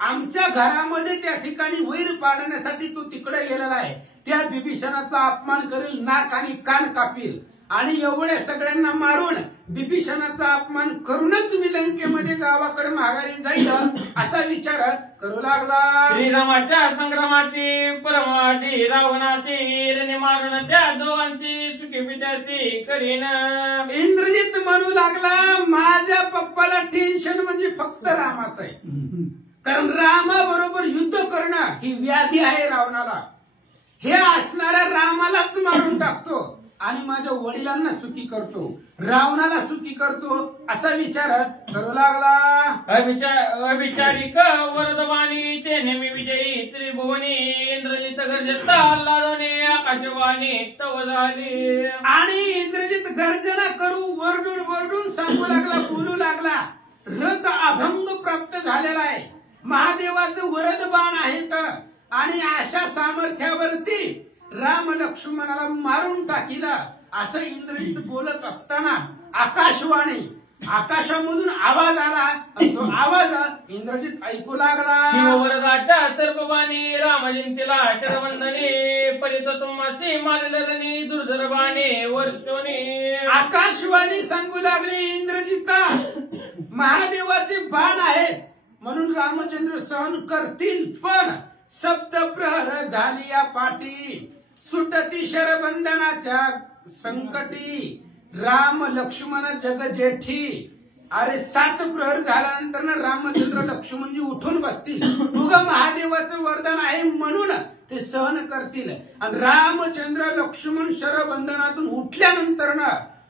आमच्या घरामध्ये त्या ठिकाणी वैर पाडण्यासाठी तो तिकडे गेलेला आहे, त्या विभीषणाचा अपमान करेल, नाक आणि कान कापील आणि एवढ्या सगळ्यांना मारून विभीषणाचा अपमान करूनच मी लंकेमध्ये गावाकडे माघारी जाईल असा विचार करू लागला. श्रीरामाच्या संग्रामाची परमाधी रावणाशी रणी मारून त्या दोघांची सुखी पित्याशी करीन. इंद्रजित म्हणू लागला. माझ्या पप्पाला टेन्शन म्हणजे फक्त रामाचं आहे. कारण रामाबरोबर युद्ध करणं ही व्याधी आहे रावणाला. हे असणाऱ्या रामालाच मारून टाकतो आणि माझ्या वडिलांना सुखी करतो, रावणाला सुखी करतो असा विचार करू लागला. अभिचारिक वरदवाणी ते नेहमी विजयी त्रिभुवनी इंद्रजित गर्जता लादणे आकाशवाणी तव झाली. आणि इंद्रजित गर्जना करू वरडून वरडून सांगू लागला, बोलू लागला. रथ अभंग प्राप्त झालेला आहे, महादेवाचं वरद बाण आहेत आणि अशा सामर्थ्यावरती राम लक्ष्मणाला मारून टाकीला असं इंद्रजित बोलत असताना आकाशामधून आवाज आला. तो आवाज इंद्रजित ऐकू लागला. शिववरदाच्या सर्पबाणी रामजयंतीला शरवंदनी परित तुम्हासी मारल रणी दुर्धर बाणे वर्षोनी. आकाशवाणी सांगू लागली. इंद्रजिता महादेवाचे बाण आहेत म्हणून रामचंद्र सहन करतील, पण सप्तप्रहर झाली या पाठी सुटती शरबंधनाच्या संकटी राम लक्ष्मण जग जेठी. अरे 7 प्रहर झाल्यानंतर रामचंद्र लक्ष्मणजी उठून बसतील. तुझं महादेवाचं वरदान आहे म्हणून ते सहन करतील. आणि रामचंद्र लक्ष्मण शरबंधनातून उठल्यानंतर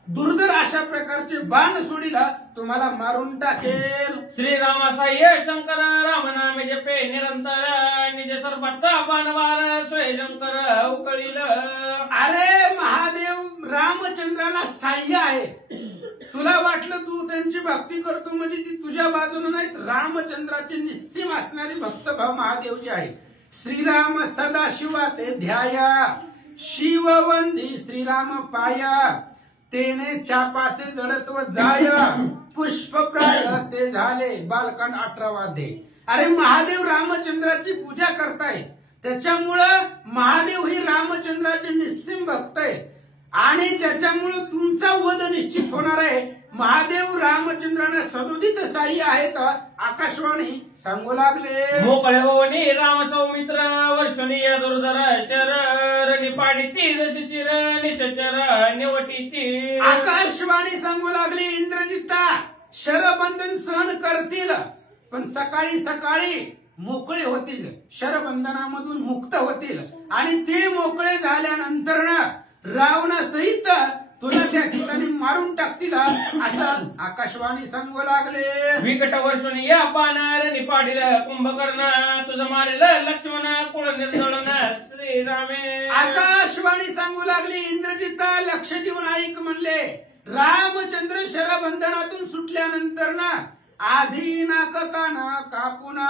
दुर्धर अशा प्रकारचे बाण सोडीला तुम्हाला मारून टाकेल. श्रीरामासाह्य शंकर रामनामे जपे निरंतर निज सर्वाचा बाणवार स्वय शंकर उकळील. अरे महादेव रामचंद्राला साह्य आहे. तुला वाटलं तू त्यांची भक्ती करतो म्हणजे ती तुझ्या बाजूने नाहीत, रामचंद्राचे निस्सीम असणारे भक्तभाव महादेव जे आहे. श्रीराम सदा शिवा ते ध्याया शिववंदी श्रीराम पाया तेने चापाचे जडत्व जाय पुष्पप्राय ते झाले बालकांड 18 अध्याय. अरे महादेव रामचंद्राची पूजा करताय, त्याच्यामुळं महादेव ही रामचंद्राचे निस्सीम भक्त आहे आणि त्याच्यामुळं तुमचा वध निश्चित होणार आहे. महादेव रामचंद्राने सदोदित साई आहेत आकाशवाणी सांगू लागले. मोकळे होणी राम सौमित्र वर्षणी दुर्धर शर रणी पाडिती जशी शिर निशचर निवटीती. आकाशवाणी सांगू लागली. इंद्रजिता शरबंधन सहन करतील पण सकाळी सकाळी मोकळे होतील, शरबंधनामधून मुक्त होतील आणि ते मोकळे झाल्यानंतर ना रावणासहित तुला त्या ठिकाणी मारून टाकतील असं आकाशवाणी सांगू लागले. विकट वर्षून या पानार निपाडील कुंभकर्ण तुझं मारेल लक्ष्मण कुळ निर्दळन श्रीरामे. आकाशवाणी सांगू लागली. इंद्रजिता लक्ष देऊन ऐक म्हणले. रामचंद्र शरबंधनातून सुटल्यानंतर ना आधी नाक कान कापुना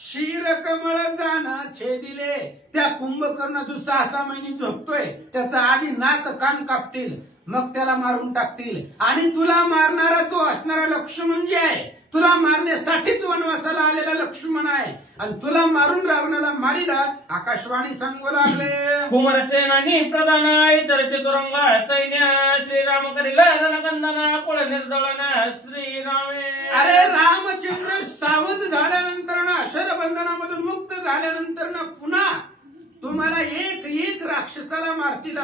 शिर कमळ जाण छेदिले. त्या कुंभकर्ण जो 6 महिने झोपतोय त्याचा आधी नाक कान कापतील, मग त्याला मारून टाकतील. आणि तुला मारणारा तो असणारा लक्ष्मण जे आहे, तुला मारण्यासाठीच वनवासाला आलेला लक्ष्मण आहे आणि तुला मारून रावणाला मारिला. आकाशवाणी सांगू लागले. कुमार सेनानी प्रधान इतर चतुरंग सैन्य श्रीराम करील रणकंदन कुळ निर्दळन श्रीरामे. अरे रामचंद्र सावध झाल्यानंतर ना शरबंधनामधून मुक्त झाल्यानंतर ना पुन्हा तुम्हाला एक एक राक्षसाला मारतील.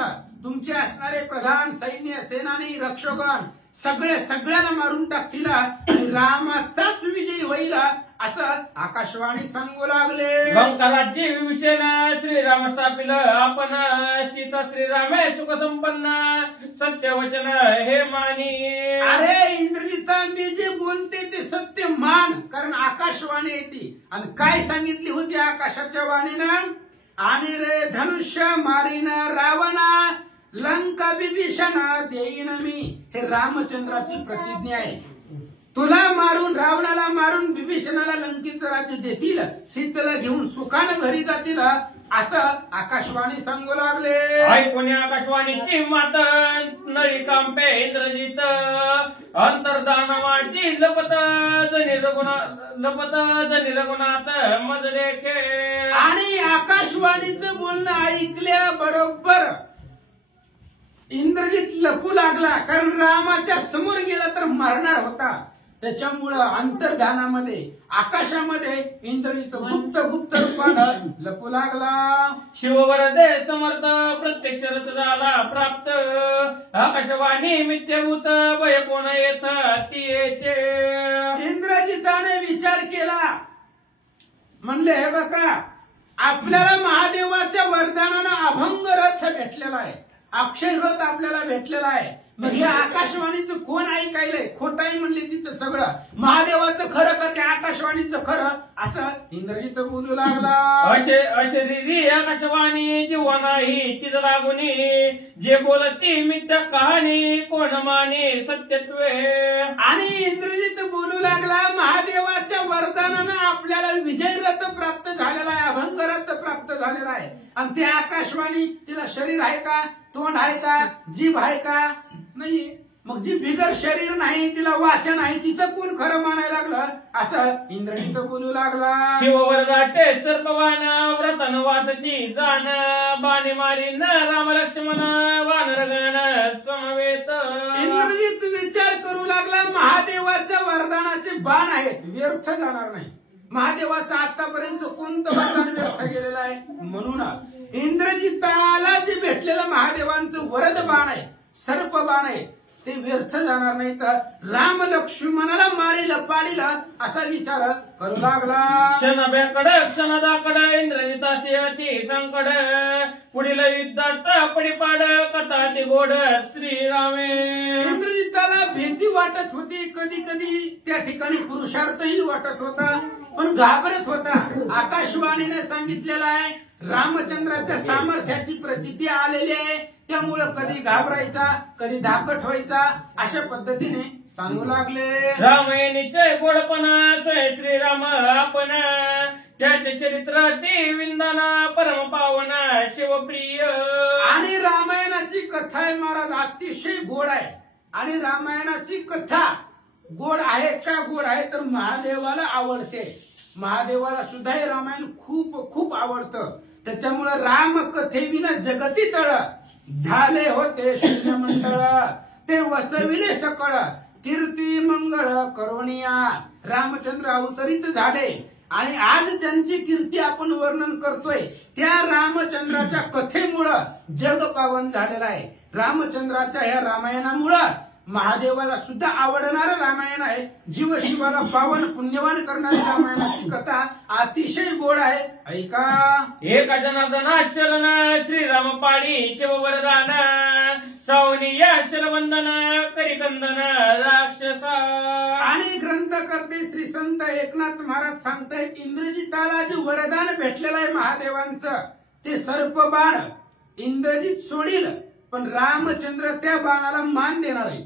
तुमचे असणारे प्रधान सैन्य सेनानी रक्षकगण सगळ्याला मारून टाकतील आणि रामाचाच विजय होईल असं आकाशवाणी सांगू लागले. लंकाराज्य विभीषण श्रीराम स्थापिल आपण सीता श्रीरामे सुख संपन्न सत्यवचन हे मानी. अरे इंद्रजिता मी जे बोलते ते सत्य मान, कारण आकाशवाणी येते. आणि काय सांगितली होती आकाशाच्या वाणीनं? आणि रे धनुष्य मारीन रावणा लंका विभीषण देईन मी. हे रामचंद्राची प्रतिज्ञा आहे. तुला मारून रावणाला मारून विभीषणाला लंकेचं राज्य देतील, सीतेला घेऊन सुखानं घरी जातील असं आकाशवाणी सांगू लागले. ऐकून आकाशवाणीची मात नळी कांपे इंद्रजित अंतर्धानवाची लपत जनी रघुनाथ मज देखे. आणि आकाशवाणीचं बोलणं ऐकल्याबरोबर इंद्रजित लपू लागला, कारण रामाच्या समोर गेला तर मरणार होता. त्याच्यामुळं अंतर्धानामध्ये आकाशामध्ये इंद्रजित गुप्त गुप्त रूपानं लपू लागला. शिववरदे समर्थ प्रत्यक्ष रथ झाला प्राप्त आकाशवाणी मिथ्याभूत भय कोण येथ ती येते. इंद्रजिताने विचार केला, म्हणले हे बघा आपल्याला महादेवाच्या वरदानानं अभंग रथ भेटलेला आहे, अक्षय रथ आपल्याला भेटलेला आहे. मग हे आकाशवाणीचं कोण ऐकायलंय? खोटाई म्हणले तिचं सगळं, महादेवाचं खरं करते आकाशवाणीचं खरं असं इंद्रजित बोलू लागला. अशरीरी आकाशवाणी जीवा नाही तिज लागुनी जे बोलती मिथ्या कहाणी कोण माने सत्यत्वे. आणि इंद्रजित बोलू लागला महादेवाच्या वरदानानं आपल्याला विजय रथ प्राप्त झालेला आहे, अभंग रथ प्राप्त झालेला आहे. आणि ते आकाशवाणी तिला शरीर आहे का, तोंड आहे का, जीभ आहे का? नाही. मग जी बिगर शरीर नाही, तिला वाचन आहे, तिचं कोण खरं मानायला लागलं असं इंद्रजित बोलू लागला. शिववरदाचे सर्पवान व्रतन वाचती जाण बाणी मारीन राम लक्ष्मण वानरगण समवेत. इंद्रजित विचार करू लागला महादेवाच्या वरदानाचे बाण आहेत, व्यर्थ जाणार नाही. महादेवाचं आतापर्यंत कोणतं वरदान व्यर्थ गेलेलं आहे? म्हणून इंद्रजिताला जे भेटलेलं महादेवांचं वरद बाण आहे, सर्प बाण आहे, ते व्यर्थ जाणार नाही. तर राम लक्ष्मणाला मारील पाडील असा विचार करू लागला. क्षणभ्याकड क्षणदाकड इंद्रजिताचे अति संकट पुढील युद्धात पडिपाड कथा ती गोड श्रीरामे. इंद्रजिताला भीती वाटत होती, कधी कधी त्या ठिकाणी पुरुषार्थही वाटत होता, पण घाबरत होता. आकाशवाणीने सांगितलेलं आहे रामचंद्राच्या सामर्थ्याची प्रचिती आलेली आहे, त्यामुळं कधी घाबरायचा कधी धाकट व्हायचा अशा पद्धतीने सांगू लागले. रामायणीचे गोडपणा स्वय श्रीराम आपण त्याचे चरित्र ते विंदाना परम पावन शिवप्रिय. आणि रामायणाची कथा आहे महाराज अतिशय गोड आहे. आणि रामायणाची कथा गोड आहे का? गोड आहे तर महादेवाला आवडते. महादेवाला सुद्धा हे रामायण खूप खूप आवडतं. त्याच्यामुळं राम कथेविना जगती तळ झाले होते शून्यमंडळ ते वसविले सकळ कीर्ती मंगळ करोनिया. रामचंद्र अवतरित झाले आणि आज त्यांची कीर्ती आपण वर्णन करतोय. त्या रामचंद्राच्या कथेमुळं जग पावन झालेलं आहे. रामचंद्राच्या ह्या रामायणामुळं महादेवाला सुद्धा आवडणारं रामायण आहे. जीव शिवाला पावन पुण्यवान करणारी रामायणाची कथा अतिशय गोड आहे. ऐका. एका जनार्दना शरण श्रीराम पाळी शिव वरदान सावनी शरवंदन करिकंदन राक्षसा. आणि ग्रंथकर्ते श्री संत एकनाथ महाराज सांगतायत इंद्रजिताला जे वरदान भेटलेलं आहे महादेवांचं ते सर्प बाण इंद्रजित सोडील, पण रामचंद्र त्या बाणाला मान देणार आहे.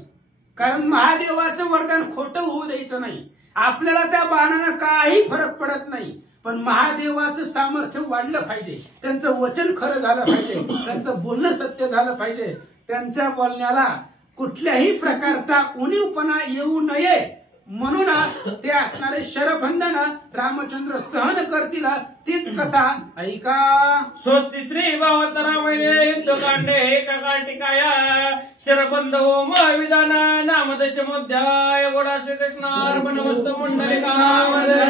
कारण महादेवाचं वरदान खोटं होऊ द्यायचं नाही. आपल्याला त्या बाणानं काही फरक पडत नाही, पण महादेवाचं सामर्थ्य वाढलं पाहिजे. त्यांचं वचन खरं झालं पाहिजे, त्यांचं बोलणं सत्य झालं पाहिजे. त्यांच्या बोलण्याला कुठल्याही प्रकारचा उणीवपणा येऊ नये म्हणून ते असणारे शरबंधन रामचंद्र सहन करतील. तीच कथा ऐका. स्वस्ती श्री भावतरामये युद्धकांडे एका टिकाया शरबंध होम विधान नामदशमोध्याय. गोडा श्रीकृष्णार्पणमस्तु पुंडलिकावधे.